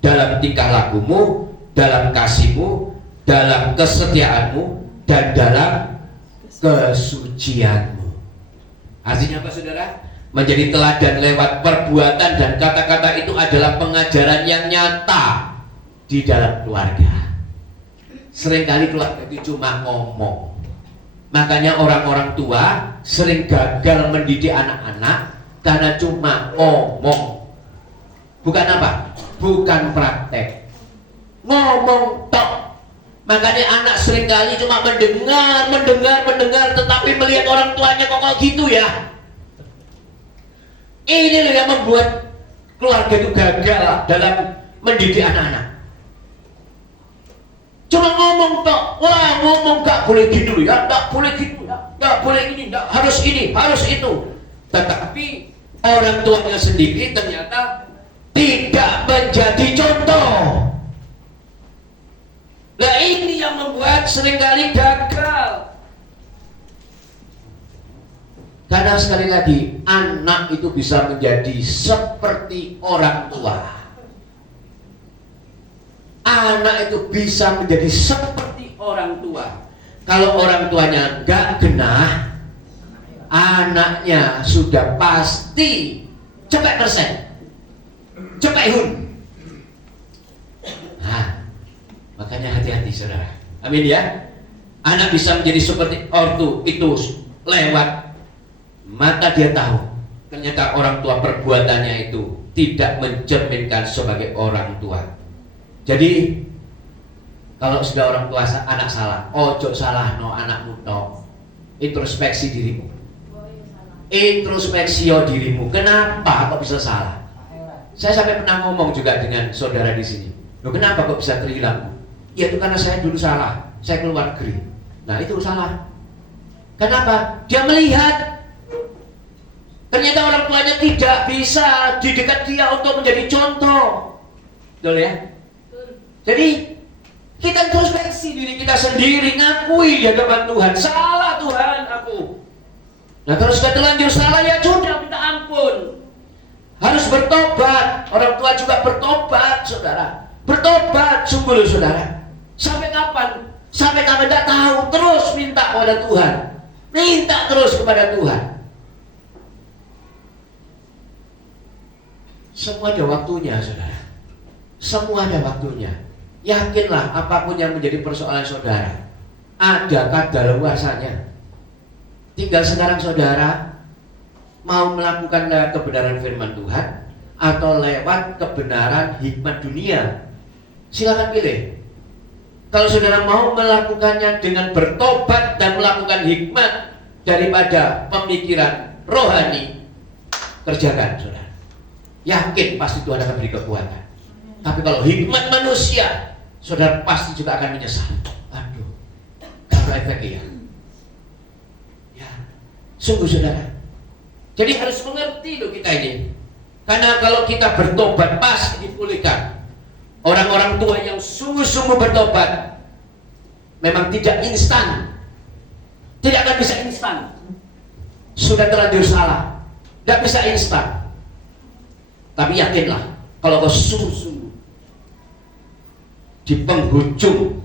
dalam tingkah lakumu, dalam kasihmu, dalam kesetiaanmu, dan dalam kesucianmu. Artinya apa saudara? Menjadi teladan lewat perbuatan dan kata-kata itu adalah pengajaran yang nyata di dalam keluarga. Seringkali keluarga itu cuma ngomong. Makanya orang-orang tua sering gagal mendidik anak-anak karena cuma ngomong. Bukan apa? Bukan praktek. Ngomong tok. Makanya anak seringkali cuma mendengar, tetapi melihat orang tuanya kok gitu ya. Ini loh yang membuat keluarga itu gagal dalam mendidik anak-anak. Cuma ngomong tok, wah ngomong gak boleh gitu ya, gak boleh gitu, gak boleh ini, gak harus ini, harus itu. Tetapi orang tuanya sendiri ternyata tidak menjadi contoh. Nah ini yang membuat seringkali gagal. Karena sekali lagi anak itu bisa menjadi seperti orang tua. Anak itu bisa menjadi seperti orang tua. Kalau orang tuanya gak genah, anaknya sudah pasti cepet persen, cepet hun. Nah, makanya hati-hati saudara. Amin ya. Anak bisa menjadi seperti ortu itu lewat mata dia tahu. Ternyata orang tua perbuatannya itu tidak mencerminkan sebagai orang tua. Jadi kalau sudah orang tua anak salah, ojo salah no anakmu no. Introspeksi dirimu. Introspeksi dirimu. Kenapa kok bisa salah? Saya sampai pernah ngomong juga dengan saudara di sini. Loh kenapa kok bisa terhilang? Ya itu karena saya dulu salah. Saya keluar negeri. Nah itu salah. Kenapa? Dia melihat ternyata orang tuanya tidak bisa di dekat dia untuk menjadi contoh. Betul ya? Jadi kita introspeksi diri kita sendiri, ngakui di hadapan Tuhan, salah Tuhan aku. Nah kalau sudah terlanjur salah ya sudah minta ampun. Harus bertobat. Orang tua juga bertobat, saudara. Bertobat sungguh loh, saudara. Sampai kapan? Sampai kapan tidak tahu. Terus minta kepada Tuhan. Minta terus kepada Tuhan. Semua ada waktunya, saudara. Semua ada waktunya. Yakinlah apapun yang menjadi persoalan saudara, ada kadaluarsanya. Tinggal sekarang saudara mau melakukan lewat kebenaran firman Tuhan atau lewat kebenaran hikmat dunia. Silakan pilih. Kalau saudara mau melakukannya dengan bertobat dan melakukan hikmat daripada pemikiran rohani, kerjakan saudara. Yakin pasti Tuhan akan beri kekuatan. Tapi kalau hikmat manusia, saudara pasti juga akan menyesal. Aduh, karena efeknya. Ya, sungguh saudara. Jadi harus mengerti loh kita ini. Karena kalau kita bertobat pasti dipulihkan. Orang-orang tua yang sungguh-sungguh bertobat memang tidak instan. Tidak akan bisa instan. Sudah terlanjur salah, tidak bisa instan. Tapi yakinlah, kalau kau sungguh-sungguh di penghujung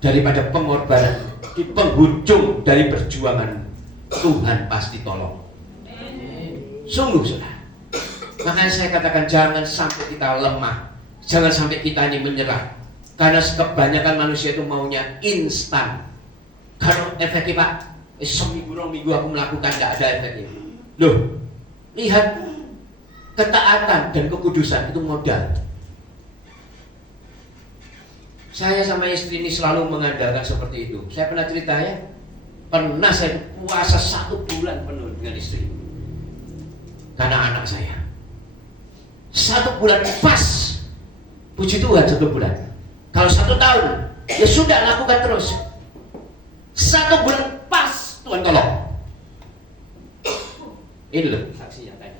daripada pengorbanan, di penghujung dari perjuangan, Tuhan pasti tolong. Sungguh saudara. Makanya saya katakan jangan sampai kita lemah, jangan sampai kita ini menyerah. Karena kebanyakan manusia itu maunya instan. Kalau efeknya Pak, seminggu dong minggu aku melakukan tidak ada efeknya. Loh, lihat ketaatan dan kekudusan itu modal. Saya sama istri ini selalu mengandalkan seperti itu. Saya pernah cerita ya, Pernah saya puasa 1 bulan penuh dengan istri karena anak saya. 1 bulan pas, puji Tuhan 1 bulan. Kalau 1 tahun, ya sudah lakukan terus. 1 bulan pas, Tuhan tolong. Ini loh saksinya tadi.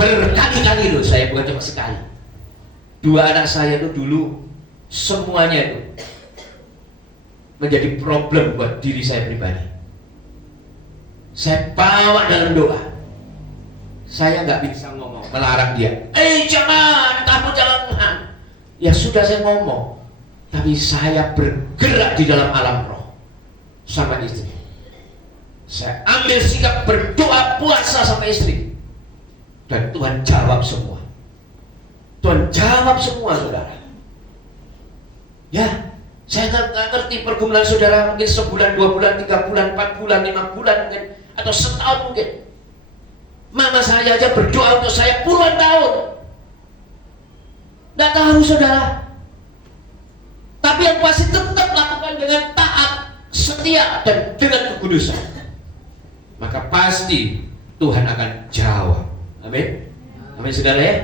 Berkali-kali loh, saya bukan cuma sekali. 2 anak saya itu dulu semuanya itu menjadi problem buat diri saya pribadi. Saya bawa dalam doa. Saya nggak bisa ngomong, melarang dia. Jangan, kamu jangan. Ya sudah saya ngomong, tapi saya bergerak di dalam alam roh sama istri. Saya ambil sikap berdoa puasa sama istri, dan Tuhan jawab semua. Tuhan jawab semua, saudara. Ya, saya nggak ngerti pergumulan saudara, mungkin sebulan, 2 bulan, 3 bulan, 4 bulan, 5 bulan mungkin, atau setahun mungkin. Mama saya aja berdoa untuk saya puluhan tahun. Nggak tahu saudara. Tapi yang pasti tetap lakukan dengan taat, setia, dan dengan kekudusan. Maka pasti Tuhan akan jawab. Amin. Amin saudara ya.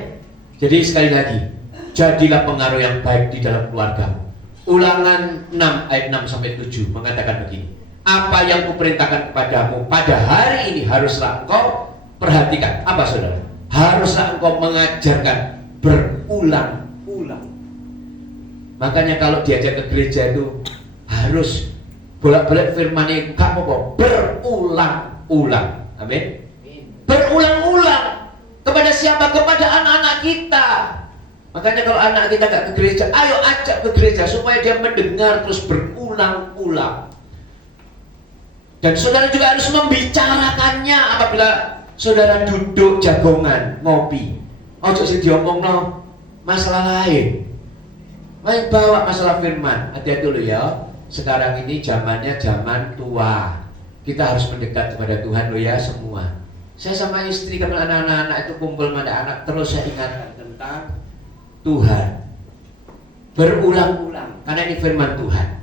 Jadi sekali lagi, jadilah pengaruh yang baik di dalam keluargamu. Ulangan 6 ayat 6 sampai 7 mengatakan begini. Apa yang kuperintahkan kepadamu pada hari ini haruslah engkau perhatikan. Apa saudara? Haruslah engkau mengajarkan berulang-ulang. Makanya kalau diajak ke gereja itu harus bolak-balik firman-Nya kamu kok berulang-ulang. Amin. Berulang-ulang. Kepada siapa? Kepada anak-anak kita. Makanya kalau anak kita nggak ke gereja, ayo ajak ke gereja supaya dia mendengar terus berulang-ulang. Dan saudara juga harus membicarakannya apabila saudara duduk jagongan ngopi. Ojo sih diomong no masalah lain. Main bawa masalah firman. Hati-hati dulu ya. Sekarang ini zamannya zaman tua. Kita harus mendekat kepada Tuhan loh ya semua. Saya sama istri sama anak-anak itu kumpul sama anak terus saya ingatkan tentang Tuhan berulang-ulang karena ini firman Tuhan.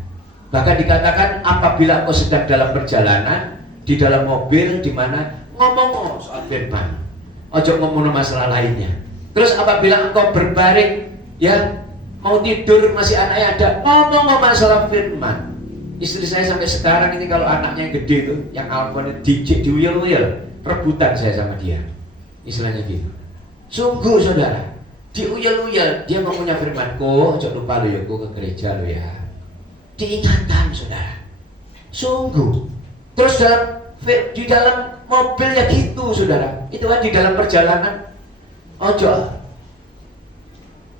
Bahkan dikatakan apabila engkau sedang dalam perjalanan di dalam mobil di mana ngomong soal firman, ojo ngomong masalah lainnya. Terus apabila engkau berbaring ya mau tidur masih anaknya ada ngomong masalah firman. Istri saya sampai sekarang ini kalau anaknya yang gede tuh yang alfanya diuyel-uyel rebutan saya sama dia, istilahnya gitu. Sungguh saudara, diuyel-uyel dia ngomongnya firman, kok jangan lupa lo ya, kok ke gereja lo ya. Diingatkan saudara, sungguh. Terus di dalam mobil ya gitu saudara, itu kan di dalam perjalanan. Ojo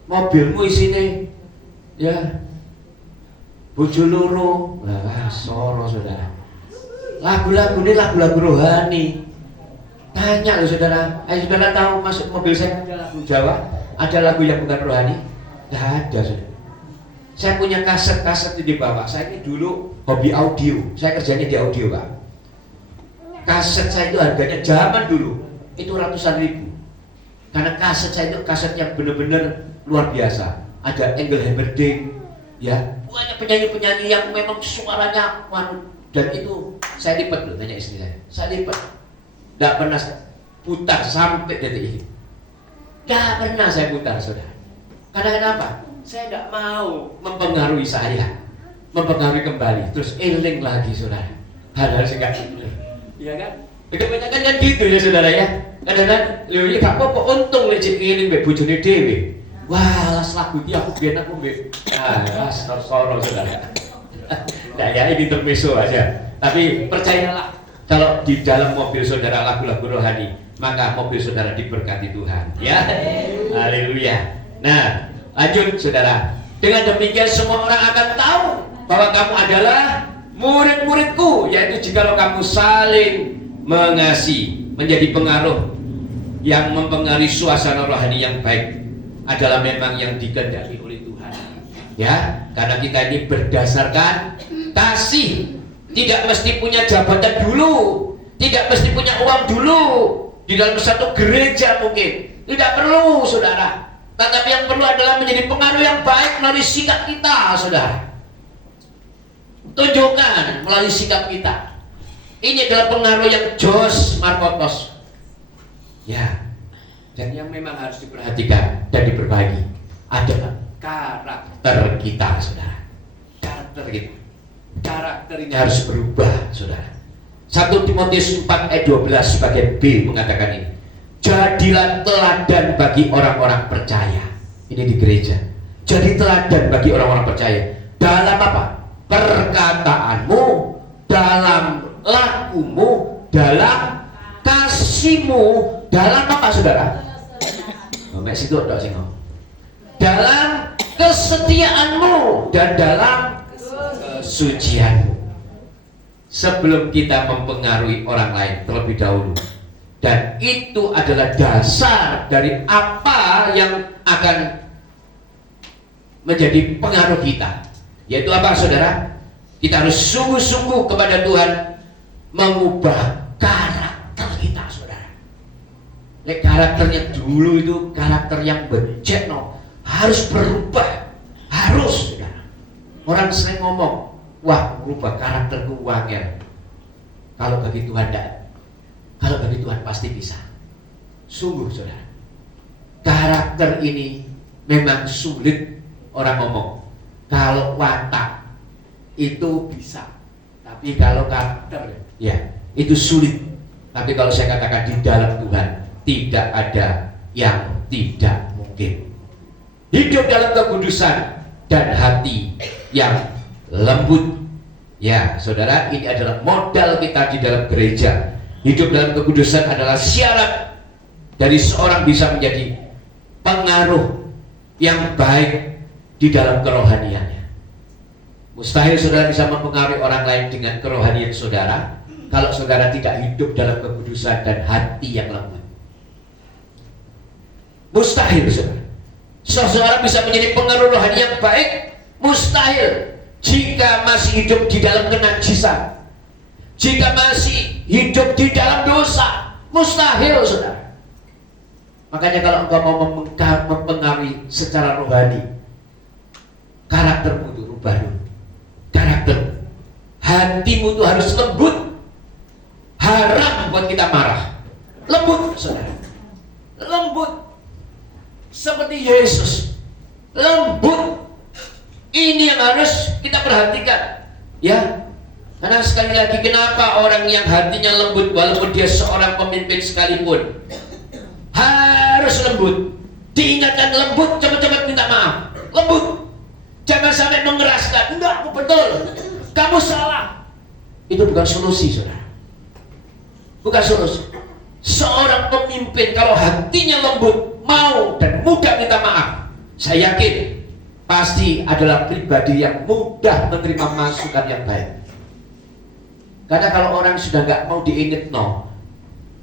mobilmu isinya ya bojo loro, lah soro saudara. Lagu-lagu ini lagu-lagu rohani. Tanya loh saudara, saudara tahu masuk mobil saya ada lagu Jawa, ada lagu yang bukan rohani? Tidak ada saudara. Saya punya kaset-kaset di bawah. Saya ini dulu hobi audio, saya kerjanya di audio pak. Kaset saya itu harganya zaman dulu itu ratusan ribu. Karena kaset saya itu kaset yang benar-benar luar biasa. Ada Engel Hemerding, ya banyak penyanyi-penyanyi yang memang suaranya manut. Dan itu saya lipat loh, tanya istri saya lipat. Tidak pernah putar sampai detik ini. Tidak pernah saya putar saudara. Karena kenapa? Saya tidak mau mempengaruhi saya, mempengaruhi kembali. Terus eling lagi saudara. Hal-hal sih nggak benar. Iya kan? Kebanyakan kan gitu ya saudara ya. Kadang-kadang lu gak apa-apa untung lecet eling mbek bojone dhewe. Wah, las lagu iki aku biyen aku mbek. Las soro saudara. Nah ya ini intermezzo aja. Tapi percayalah. Kalau di dalam mobil saudara lagu-lagu rohani, maka mobil saudara diberkati Tuhan. Ya, haleluya. Nah, lanjut saudara. Dengan demikian semua orang akan tahu bahwa kamu adalah murid-muridku, yaitu jikalau kamu saling mengasihi. Menjadi pengaruh yang mempengaruhi suasana rohani yang baik adalah memang yang dikehendaki oleh Tuhan. Ya, karena kita ini berdasarkan kasih. Tidak mesti punya jabatan dulu, tidak mesti punya uang dulu di dalam satu gereja mungkin. Tidak perlu saudara. Tetapi yang perlu adalah menjadi pengaruh yang baik melalui sikap kita saudara. Tunjukkan melalui sikap kita. Ini adalah pengaruh yang jos markotos. Ya, dan yang memang harus diperhatikan dan diperbaiki adalah karakter kita, saudara. Karakter kita. Karakter ini harus berubah, saudara. 1 Timotius 4 ayat 12 sebagai B mengatakan ini. Jadilah teladan bagi orang-orang percaya. Ini di gereja. Jadi teladan bagi orang-orang percaya. Dalam apa? Perkataanmu, dalam lakumu, dalam kasihmu, dalam apa, saudara? Mek situ tok sing ngomong. Dalam kesetiaanmu dan dalam kesucianmu. Sebelum kita mempengaruhi orang lain terlebih dahulu, dan itu adalah dasar dari apa yang akan menjadi pengaruh kita, yaitu apa, saudara? Kita harus sungguh-sungguh kepada Tuhan mengubah karakter kita, saudara. Karakternya dulu itu karakter yang becek, harus berubah, harus, saudara. Orang sering ngomong, wah, merubah karakterku wangel. Kalau bagi Tuhan tidak. Kalau bagi Tuhan pasti bisa. Sungguh, saudara. Karakter ini memang sulit. Orang ngomong, kalau watak itu bisa, tapi kalau karakter, ya, itu sulit. Tapi kalau saya katakan di dalam Tuhan tidak ada yang tidak mungkin. Hidup dalam kekudusan dan hati yang lembut. Ya, saudara, ini adalah modal kita di dalam gereja. Hidup dalam kekudusan adalah syarat dari seorang bisa menjadi pengaruh yang baik di dalam kerohaniannya. Mustahil saudara bisa mempengaruhi orang lain dengan kerohanian saudara kalau saudara tidak hidup dalam kekudusan dan hati yang lembut. Mustahil, saudara. Seseorang bisa menjadi pengaruh rohani yang baik, mustahil jika masih hidup di dalam kenajisan, jika masih hidup di dalam dosa, mustahil, saudara. Makanya kalau engkau mau mempengaruhi secara rohani, karaktermu itu rubah dulu. Karakter, hatimu itu harus lembut. Haram buat kita marah. Lembut, saudara. Lembut seperti Yesus. Lembut. Ini yang harus kita perhatikan, ya. Karena sekali lagi, kenapa orang yang hatinya lembut walaupun dia seorang pemimpin sekalipun harus lembut. Diingatkan lembut, cepat-cepat minta maaf. Lembut. Jangan sampai mengeraskan. Enggak, aku betul, kamu salah. Itu bukan solusi, saudara. Bukan solusi. Seorang pemimpin kalau hatinya lembut, mau dan mudah minta maaf, saya yakin pasti adalah pribadi yang mudah menerima masukan yang baik. Karena kalau orang sudah nggak mau diinget,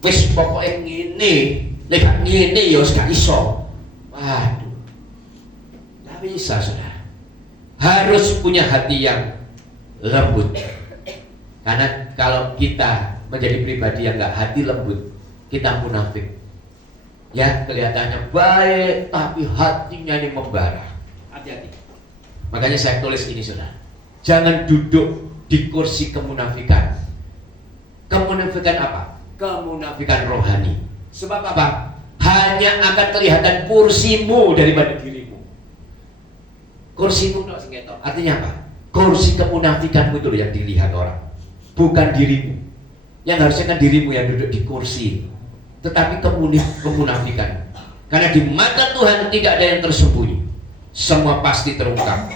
wis pokoknya ngene, lek ngene ya gak iso. Waduh, nggak bisa, saudara. Harus punya hati yang lembut. Karena kalau kita menjadi pribadi yang nggak hati lembut, kita munafik. Ya, kelihatannya baik, tapi hatinya ini membara. Hati-hati. Makanya saya tulis ini, saudara. Jangan duduk di kursi kemunafikan. Kemunafikan apa? Kemunafikan rohani. Sebab apa? Hanya akan kelihatan kursimu daripada dirimu. Kursimu tak sengetok. Artinya apa? Kursi kemunafikanmu itu yang dilihat orang, bukan dirimu. Yang harusnya kan dirimu yang duduk di kursi, tetapi kemunafikan. Karena di mata Tuhan tidak ada yang tersembunyi. Semua pasti terungkap.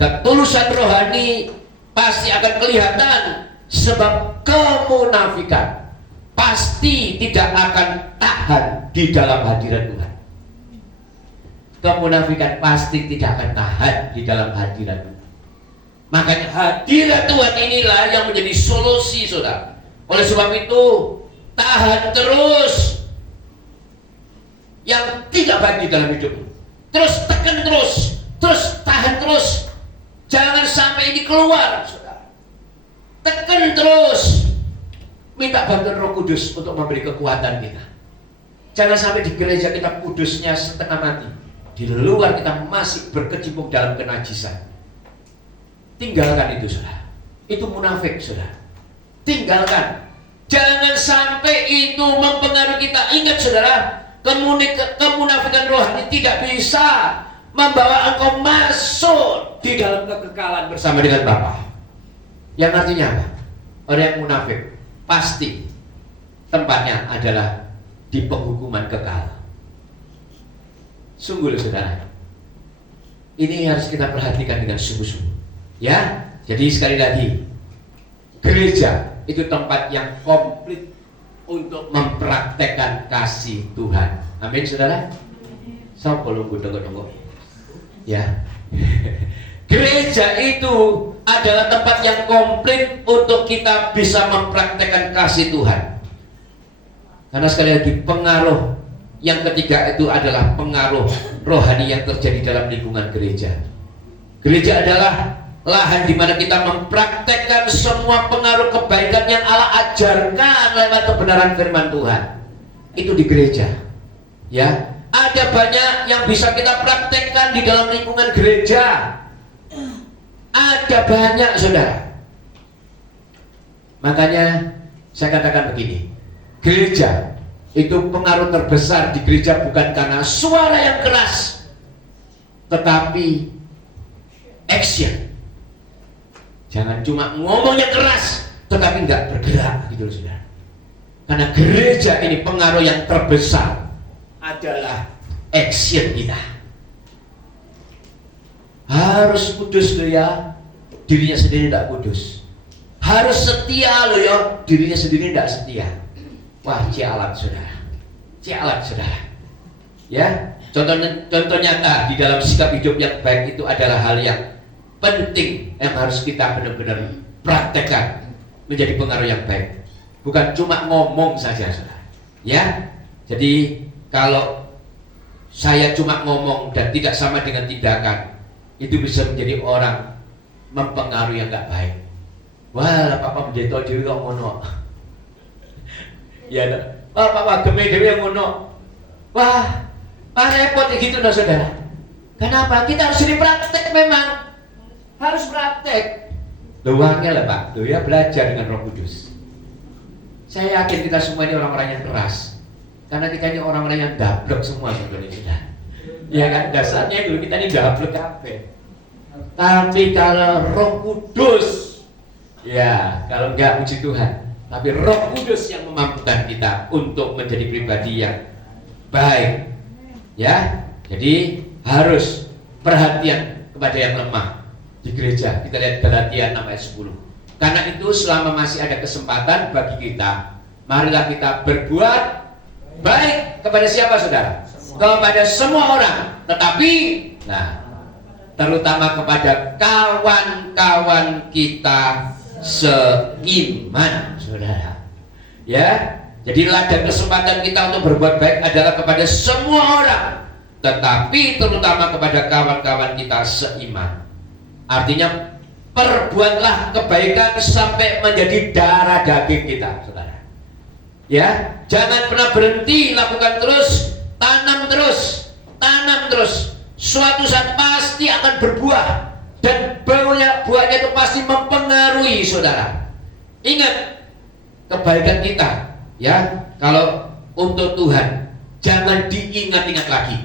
Ketulusan rohani pasti akan kelihatan, sebab kemunafikan pasti tidak akan tahan di dalam hadirat Tuhan. Kemunafikan pasti tidak akan tahan di dalam hadirat Tuhan. Makanya hadirat Tuhan inilah yang menjadi solusi, saudara. Oleh sebab itu, tahan terus yang tidak baik di dalam hidupmu. Terus tekan terus tahan terus. Jangan sampai ini keluar, saudara. Tekan terus. Minta bantuan Roh Kudus untuk memberi kekuatan kita. Jangan sampai di gereja kita kudusnya setengah mati, di luar kita masih berkecimpung dalam kenajisan. Tinggalkan itu, saudara. Itu munafik, saudara. tinggalkan. Jangan sampai itu mempengaruhi kita. Ingat saudara, kemunafikan rohani tidak bisa membawa engkau masuk di dalam kekekalan bersama dengan Bapa. Yang artinya apa? Orang yang munafik pasti tempatnya adalah di penghukuman kekal. Sungguh saudara, ini harus kita perhatikan dengan sungguh-sungguh. Ya, jadi sekali lagi, gereja itu tempat yang komplit untuk mempraktekkan kasih Tuhan. Amin saudara. Saya belum nunggu. Ya. Gereja itu adalah tempat yang komplit untuk kita bisa mempraktekkan kasih Tuhan. Karena sekali lagi, pengaruh yang ketiga itu adalah pengaruh rohani yang terjadi dalam lingkungan gereja. Gereja adalah lahan di mana kita mempraktekkan semua pengaruh kebaikan yang Allah ajarkan lewat kebenaran firman Tuhan. Itu di gereja. Ya, ada banyak yang bisa kita praktekkan di dalam lingkungan gereja. Ada banyak saudara. Makanya saya katakan begini, gereja itu pengaruh terbesar di gereja bukan karena suara yang keras, tetapi action. Jangan cuma ngomongnya keras tetapi nggak bergerak gitu loh saudara. Karena gereja ini pengaruh yang terbesar adalah action kita. Harus kudus loh ya, dirinya sendiri tidak kudus. Harus setia loh ya, dirinya sendiri tidak setia. Wah, cialat saudara, cialat saudara. Ya, contoh nyata di dalam sikap hidup yang baik itu adalah hal yang penting yang harus kita benar-benar praktekkan menjadi pengaruh yang baik. Bukan cuma ngomong saja saudara. Ya, jadi kalau saya cuma ngomong dan tidak sama dengan tindakan, itu bisa menjadi orang mempengaruhi yang nggak baik. Wah, papa menjadi diri kok ngono. Ya, papa gemeh dewe yang ngono. Wah, repot gitu loh saudara. Kenapa? Kita harus dipraktek memang. Harus praktek. Doangnya lah Pak, doya belajar dengan Roh Kudus. Saya yakin kita semua ini orang-orang yang keras. Karena kita ini orang-orang yang dablek semua sebenarnya sudah. Ya kan, dasarnya dulu kita ini dablek kabeh. Tapi kalau Roh Kudus, ya kalau enggak puji Tuhan. Tapi Roh Kudus yang memampukan kita untuk menjadi pribadi yang baik. Ya, jadi harus perhatian kepada yang lemah di gereja. Kita lihat Galatia 6 ayat 10. Karena itu selama masih ada kesempatan bagi kita, marilah kita berbuat baik kepada siapa saudara? Kepada semua orang. Tetapi, terutama kepada kawan-kawan kita seiman, saudara. Ya, jadi ladang kesempatan kita untuk berbuat baik adalah kepada semua orang, tetapi terutama kepada kawan-kawan kita seiman. Artinya, perbuatlah kebaikan sampai menjadi darah daging kita, saudara. Ya, jangan pernah berhenti, lakukan terus, tanam terus, tanam terus. Suatu saat pasti akan berbuah. Dan buahnya itu pasti mempengaruhi saudara. Ingat, kebaikan kita, ya, kalau untuk Tuhan jangan diingat-ingat lagi.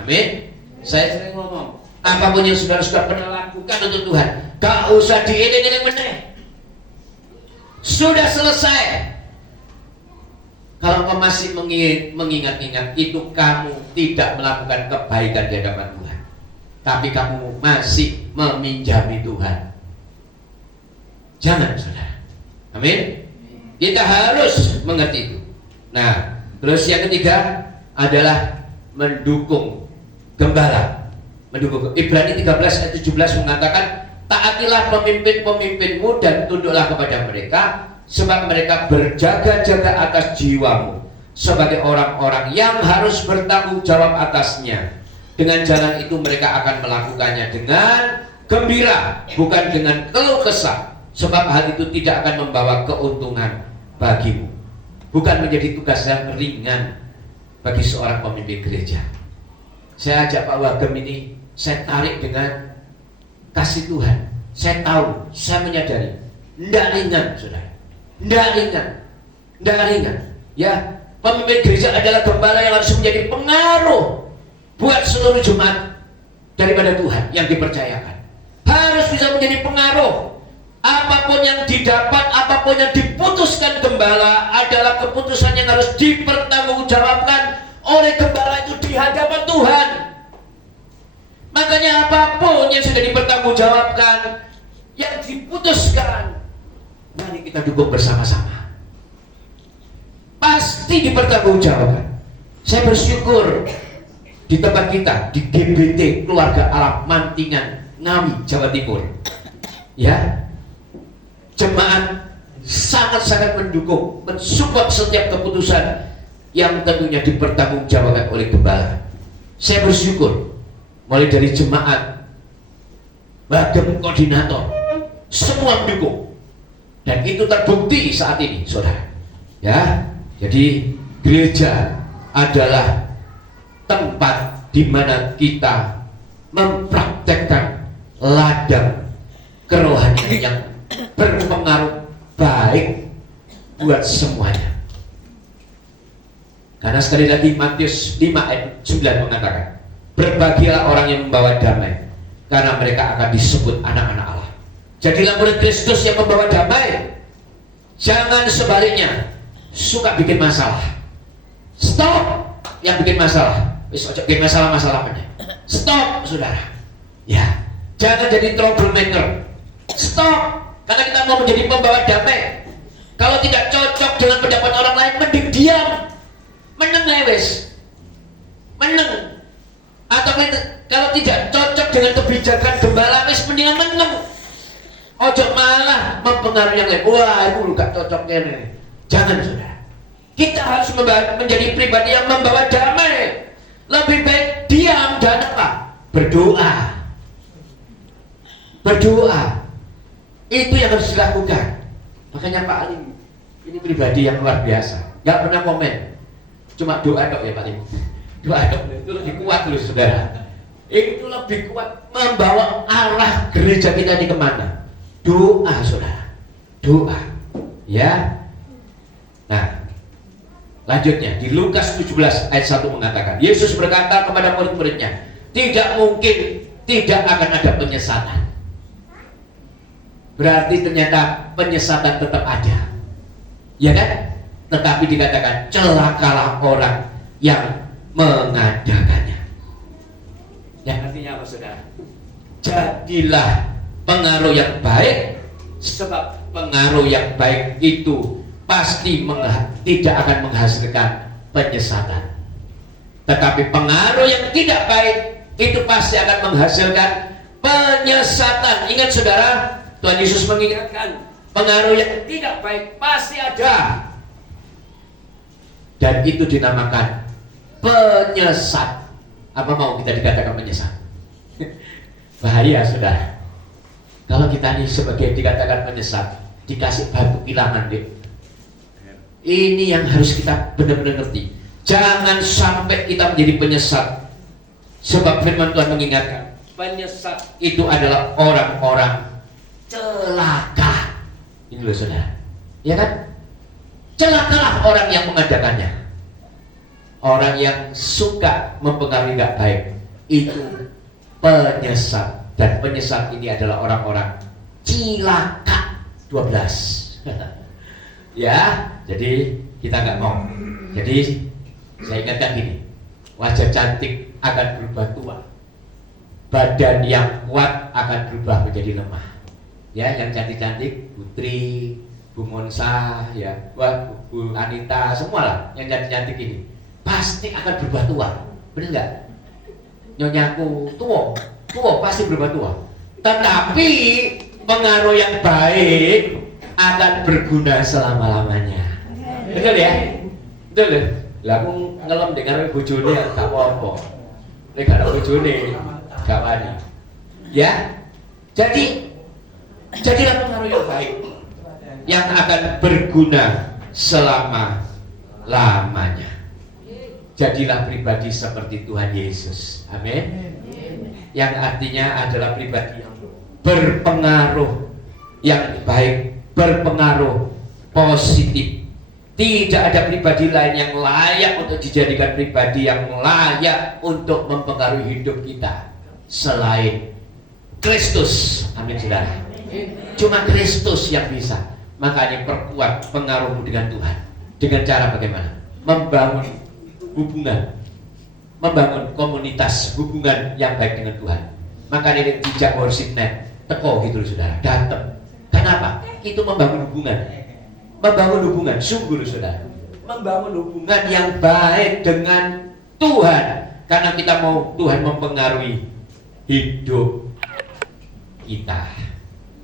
Amin. Saya sering ngomong, apapun yang saudara pernah lakukan untuk Tuhan, gak usah diingat-ingat meneh. Sudah selesai. Kalau kamu masih mengingat-ingat, itu kamu tidak melakukan kebaikan di hadapan Tuhan, tapi kamu masih meminjami Tuhan. Jangan saudara. Amin. Kita harus mengerti itu. Nah, terus yang ketiga adalah mendukung gembala. Mendukung. Ibrani 13 ayat 17 mengatakan, taatilah pemimpin-pemimpinmu dan tunduklah kepada mereka, sebab mereka berjaga-jaga atas jiwamu sebagai orang-orang yang harus bertanggung jawab atasnya. Dengan jalan itu mereka akan melakukannya dengan gembira, bukan dengan keluh kesah, sebab hal itu tidak akan membawa keuntungan bagimu. Bukan menjadi tugas yang ringan bagi seorang pemimpin gereja. Saya ajak Pak Wagem ini, saya tarik dengan kasih Tuhan. Saya tahu, saya menyadari, tidak ringan saudara. Tidak ringan, tidak ringan. Ya, pemimpin gereja adalah gembala yang harus menjadi pengaruh buat seluruh jemaat daripada Tuhan yang dipercayakan. Harus bisa menjadi pengaruh. Apapun yang didapat, apapun yang diputuskan gembala adalah keputusan yang harus dipertanggungjawabkan oleh gembala itu di hadapan Tuhan. Makanya apapun yang sudah dipertanggungjawabkan, yang diputuskan, mari kita dukung bersama-sama. Pasti dipertanggungjawabkan. Saya bersyukur di tempat kita, di GBT Keluarga Allah Mantingan, Ngawi, Jawa Timur, ya, jemaat sangat-sangat mendukung, mensupport setiap keputusan yang tentunya dipertanggungjawabkan oleh gembala. Saya bersyukur mulai dari jemaat, bagem koordinator, semua mendukung, dan itu terbukti saat ini, saudara. Ya, jadi gereja adalah tempat di mana kita mempraktekkan ladang kerohanian yang berpengaruh baik buat semuanya. Karena sekali lagi Matius 5 ayat 9 mengatakan, berbahagialah orang yang membawa damai, karena mereka akan disebut anak-anak Allah. Jadilah murid Kristus yang membawa damai. Jangan sebaliknya, suka bikin masalah. Stop yang bikin masalah. Bikin masalah-masalah mana? Stop, saudara. Ya, jangan jadi troublemaker. Stop, karena kita mau menjadi pembawa damai. Kalau tidak cocok dengan pendapat orang lain, mending diam. Meneng lewes, meneng. Atau kalau tidak cocok dengan kebijakan gembala, wis mendingan meneng. Ojo malah mempengaruhi yang lain. Wah, itu gak cocoknya nih. Jangan, saudara. Kita harus menjadi pribadi yang membawa damai. Lebih baik diam dan apa? Berdoa. Berdoa. Itu yang harus dilakukan. Makanya Pak Ali ini pribadi yang luar biasa. Gak pernah komen. Cuma doa dok ya Pak Ali. Doa dok itu lebih kuat loh, saudara. Itu lebih kuat membawa arah gereja kita di kemana? Doa, saudara. Doa. Ya. Nah, lanjutnya di Lukas 17 ayat 1 mengatakan, Yesus berkata kepada murid-muridnya, tidak mungkin tidak akan ada penyesatan. Berarti ternyata penyesatan tetap ada, ya kan? Tetapi dikatakan celakalah orang yang mengadakannya. Yang artinya apa, saudara? Jadilah pengaruh yang baik, sebab pengaruh yang baik itu pasti tidak akan menghasilkan penyesatan. Tetapi pengaruh yang tidak baik itu pasti akan menghasilkan penyesatan. Ingat, saudara, Tuhan Yesus mengingatkan, pengaruh yang tidak baik pasti ada. Dan itu dinamakan penyesat. Apa mau kita dikatakan penyesat? Bahaya, saudara. Kalau kita ini sebagai dikatakan penyesat, dikasih batu pilangan deh. Ini yang harus kita benar-benar ngerti. Jangan sampai kita menjadi penyesat. Sebab firman Tuhan mengingatkan, penyesat itu adalah orang-orang celaka. Ini loh, saudara. Ya kan? Celakalah orang yang mengadakannya. Orang yang suka mempengaruhi gak baik itu penyesat. Dan penyesat ini adalah orang-orang cilaka 12. Ya, jadi kita nggak mau. Jadi saya ingatkan gini, wajah cantik akan berubah tua, badan yang kuat akan berubah menjadi lemah. Ya, yang cantik-cantik, Putri, Bu Monsa, ya, Bu Anita, semua lah yang cantik-cantik ini pasti akan berubah tua, benar nggak? Nyonyaku tua pasti berubah tua. Tetapi pengaruh yang baik akan berguna selama-lamanya. Betul ya? Betul ya? Lah aku ngelem dengar bojone gak apa-apa. Nek gak ada bojone gak wani. Ya? Jadilah pengaruh yang baik yang akan berguna selama-lamanya. Jadilah pribadi seperti Tuhan Yesus. Amin. Yang artinya adalah pribadi yang berpengaruh yang baik, berpengaruh positif. Tidak ada pribadi lain yang layak untuk dijadikan pribadi yang layak untuk mempengaruhi hidup kita selain Kristus. Amin saudara. Cuma Kristus yang bisa. Makanya perkuat pengaruhmu dengan Tuhan. Dengan cara bagaimana? Membangun hubungan, membangun komunitas hubungan yang baik dengan Tuhan. Makanya ini jejak worship net teko gitu loh saudara, datang. Kenapa? Itu membangun hubungan. Membangun hubungan, sungguh loh saudara. Membangun hubungan yang baik dengan Tuhan. Karena kita mau Tuhan mempengaruhi hidup kita.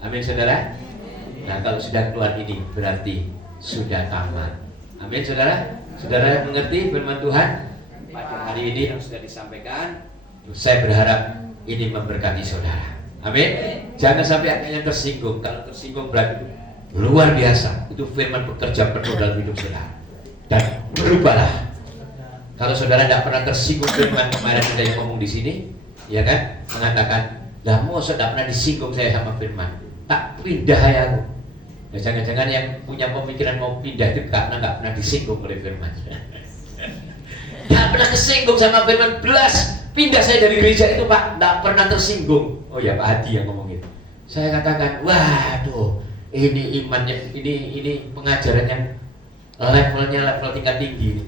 Amin saudara. Nah kalau sudah keluar ini berarti sudah tamat. Amin saudara. Saudara mengerti firman Tuhan pada hari ini yang sudah disampaikan. Saya berharap ini memberkati saudara. Amin. Jangan sampai akhirnya tersinggung. Kalau tersinggung berarti luar biasa. Itu firman bekerja penuh dalam hidup saudara. Dan berubahlah. Kalau saudara tidak pernah tersinggung firman kemarin sudah ngomong di sini, ya kan, mengatakan, lah mau sudah pernah disinggung saya sama firman, tak pindah ya aku. Nah, jangan-jangan yang punya pemikiran mau pindah itu karena nggak pernah disinggung oleh firman. Nggak pernah kesinggung sama firman, belas pindah saya dari gereja itu Pak, nggak pernah tersinggung. Oh ya Pak Hadi yang ngomong itu. Saya katakan, waduh, ini imannya, ini pengajaran yang levelnya level tingkat tinggi.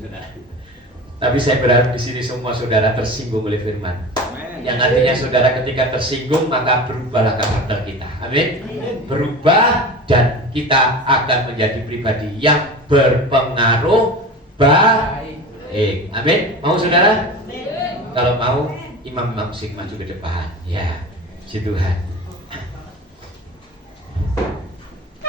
Tapi saya berharap di sini semua saudara tersinggung oleh firman. Yang artinya saudara ketika tersinggung maka berubahlah karakter kita. Amin. Berubah dan kita akan menjadi pribadi yang berpengaruh baik. Amin. Mau saudara? Kalau mau imam sing maju ke depan. Ya, puji Tuhan.